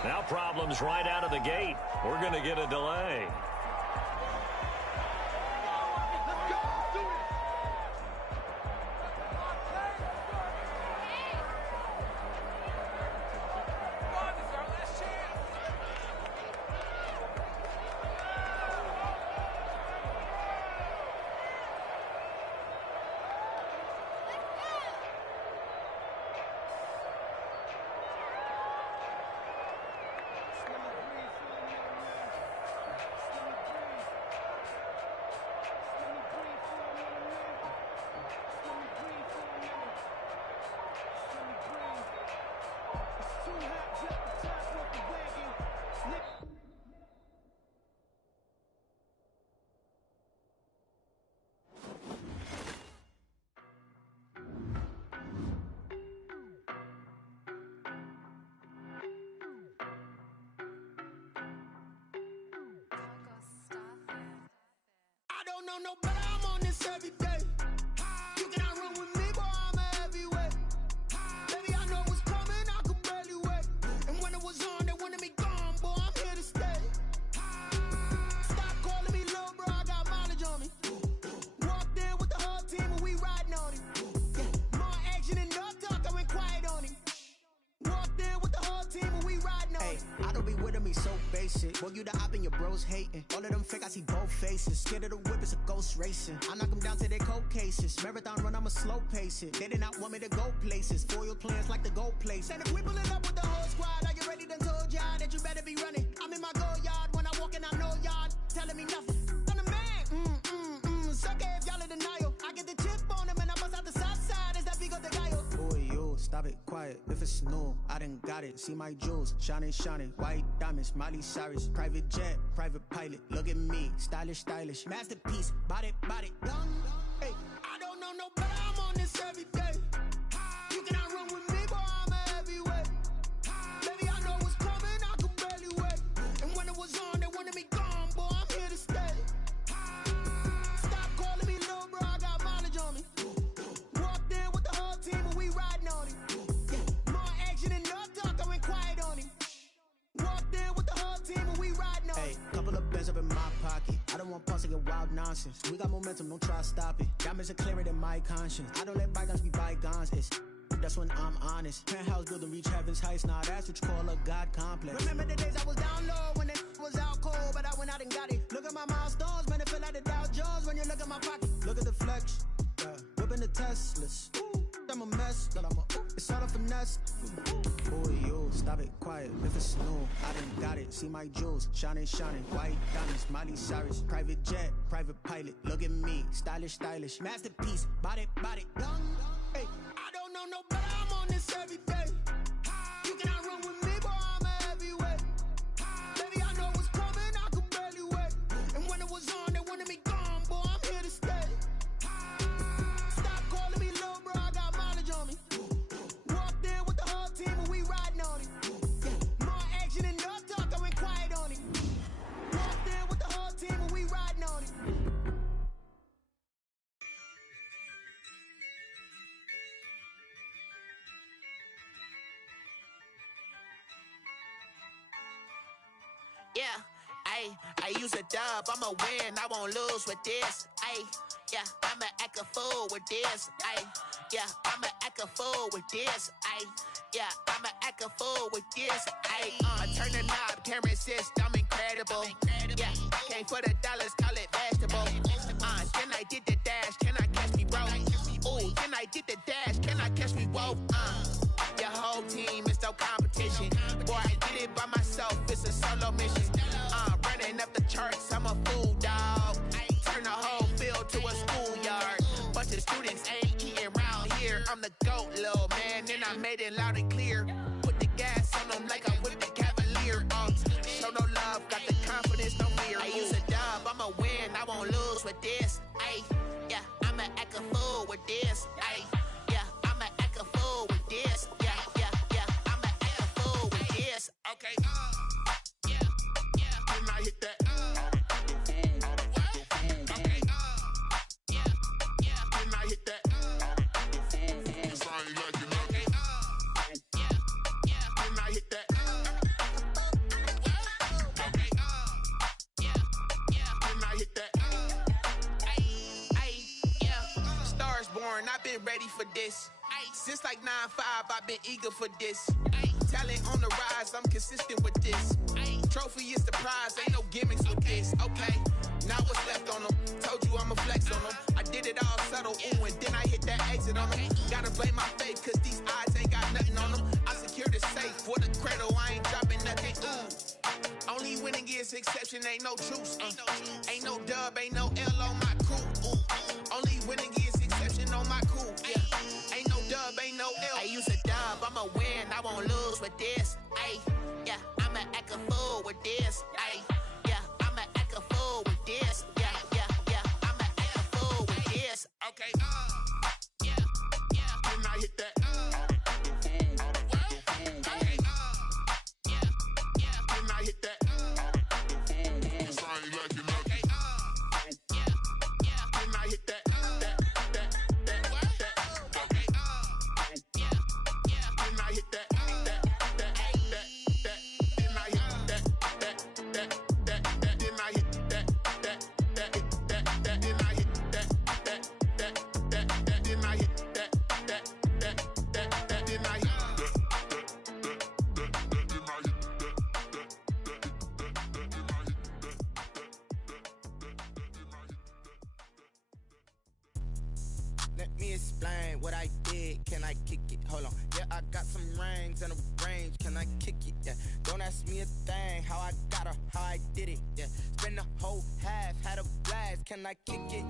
Now problems right out of the gate. We're going to get a delay. No better, I'm on this every day. You cannot run with me, boy, I'm a heavyweight. Baby, I know what's coming, I could barely wait. And when it was on, they wanted me gone, boy, I'm here to stay. Stop calling me little bro, I got mileage on me. Walked in with the whole team and we riding on him. Yeah, more action and no talk, I went quiet on him. Walked in with the whole team and we riding on him. I don't be with me so basic. Boy, you the op and your bros hating. All of them fake, I see both faces. Scared of the whip, it's a ghost racing. I knock them down to their cold cases. Marathon run, I'ma slow pace it. They did not want me to go places. Foil plans like the go place. And if we pulling up with the whole squad, are you ready? Done told y'all that you better be running. I'm in my go yard. When I walk in, I know y'all telling me nothing. I'm the man. Suck it if y'all in denial. I get the chip on him and I bust out the south side. Is that Vigo the guy? Boy, you, stop it, quiet. If it's new, I done got it. See my jewels, shining, shining. White diamonds, Miley Cyrus. Private jet, private pilot. Look at me, stylish, stylish. Masterpiece, body, body. Hey, I don't know no better, I'm on this every day. You cannot run with me, boy, I'm a heavyweight. Baby, I know what's coming, I could barely wait. And when it was on, they wanted me gone, boy, I'm here to stay. Stop calling me little bro, I got mileage on me. Walked in with the whole team and we riding on him. Yeah, more action and no talk, I went quiet on him. Walked in with the whole team and we riding on him. Hey, couple of bands up in my pocket. I don't want pause to get wild nonsense. We got momentum, don't try to stop it. Diamonds are clearer than my conscience. I don't let bygones be bygones. That's when I'm honest. Penthouse building reach heaven's heights. Nah, that's what you call a God complex. Remember the days I was down low when it was out cold, but I went out and got it. Look at my milestones, man, it feel like the Dow Jones when you look at my pocket. Look at the flex, whipping the Teslas. I'm a mess, but it's all a finesse. Boy, you, stop it, quiet. If it's new, I done got it. See my jewels, shining, shining. White diamonds, Miley Cyrus. Private jet, private pilot. Look at me, stylish, stylish. Masterpiece, body, body. Hey, I don't know no better, I'm on this every day. You cannot run with me, boy, I'm a heavyweight. Baby, I know what's coming, I could barely wait. And when it was on, they wanted me gone, boy, I'm here to stay. Stop calling me little bro, I got mileage on me. Walked in with the whole team and we riding on him. Yeah, more action and no talk, I went quiet on him. Walked in with the whole team and we riding on him. Yeah, I use a dub, I'ma win, I won't lose with this. Yeah, I'ma act a fool with this. Yeah, I'ma act a fool with this. Yeah, I'ma act a fool with this. I turn the knob, camera assist, I'm incredible. Yeah, came for the dollars, call it vegetable. Then I did the dash, can I catch me, bro? Ooh, then I did the dash, can I catch me, whoa? Your whole team is no competition. Boy, I did myself, it's a solo mission. Running up the charts, I'm a fool, dog. Turn the whole field to a schoolyard. Bunch of students ain't eating round here. I'm the GOAT, little man, and I made it loud and clear. Put the gas on them like I'm with the Cavalier. Show no love, got the confidence, no fear. I use a dub, I'ma win, I won't lose with this. Ay, yeah, I'ma act a fool with this. Ay, yeah, I'ma act a fool with this. Yeah, yeah, yeah, I'ma act a fool with this. Okay, yeah, yeah, and I hit that. I've been ready for this. Since like 9-5, I've been eager for this. Talent on the rise, I'm consistent with this. Trophy is the prize, ain't no gimmicks with this. Okay, now what's left on them? Told you I'ma flex on them. I did it all subtle, ooh, and then I hit that exit on them. Gotta blame my faith, cause these odds ain't got nothing on them. I secured the safe for the cradle, I ain't dropping nothing, ooh. Only winning is exception, ain't no truce. Ain't no dub, ain't no L on my crew, ooh. Only winning is exception on my cool, yeah. Ain't no dub, ain't no L. I use a dub, I'ma win, I won't lose with this. Ay, yeah, I'ma act a fool with this. Ay, yeah, I'ma act a fool with this. Yeah, yeah, yeah, I'ma act a fool with this. Okay, yeah, yeah, and I hit that. Okay, yeah, yeah, and I hit that. Let me explain what I did. Can I kick it? Hold on. Yeah, I got some rings and a range. Can I kick it? Yeah. Don't ask me a thing. How I got her, how I did it. Yeah. Spend the whole half, had a blast. Can I kick it?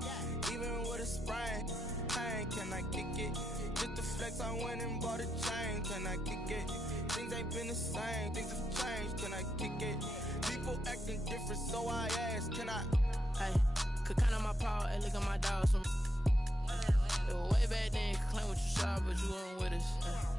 Even with a sprain. Hey, can I kick it? Just the flex, I went and bought a chain. Can I kick it? Things ain't been the same. Things have changed. Can I kick it? People acting different, so I ask. Can I? Hey, could count on my power and look at my dogs from. Way back then, claim what you saw, but you weren't with us.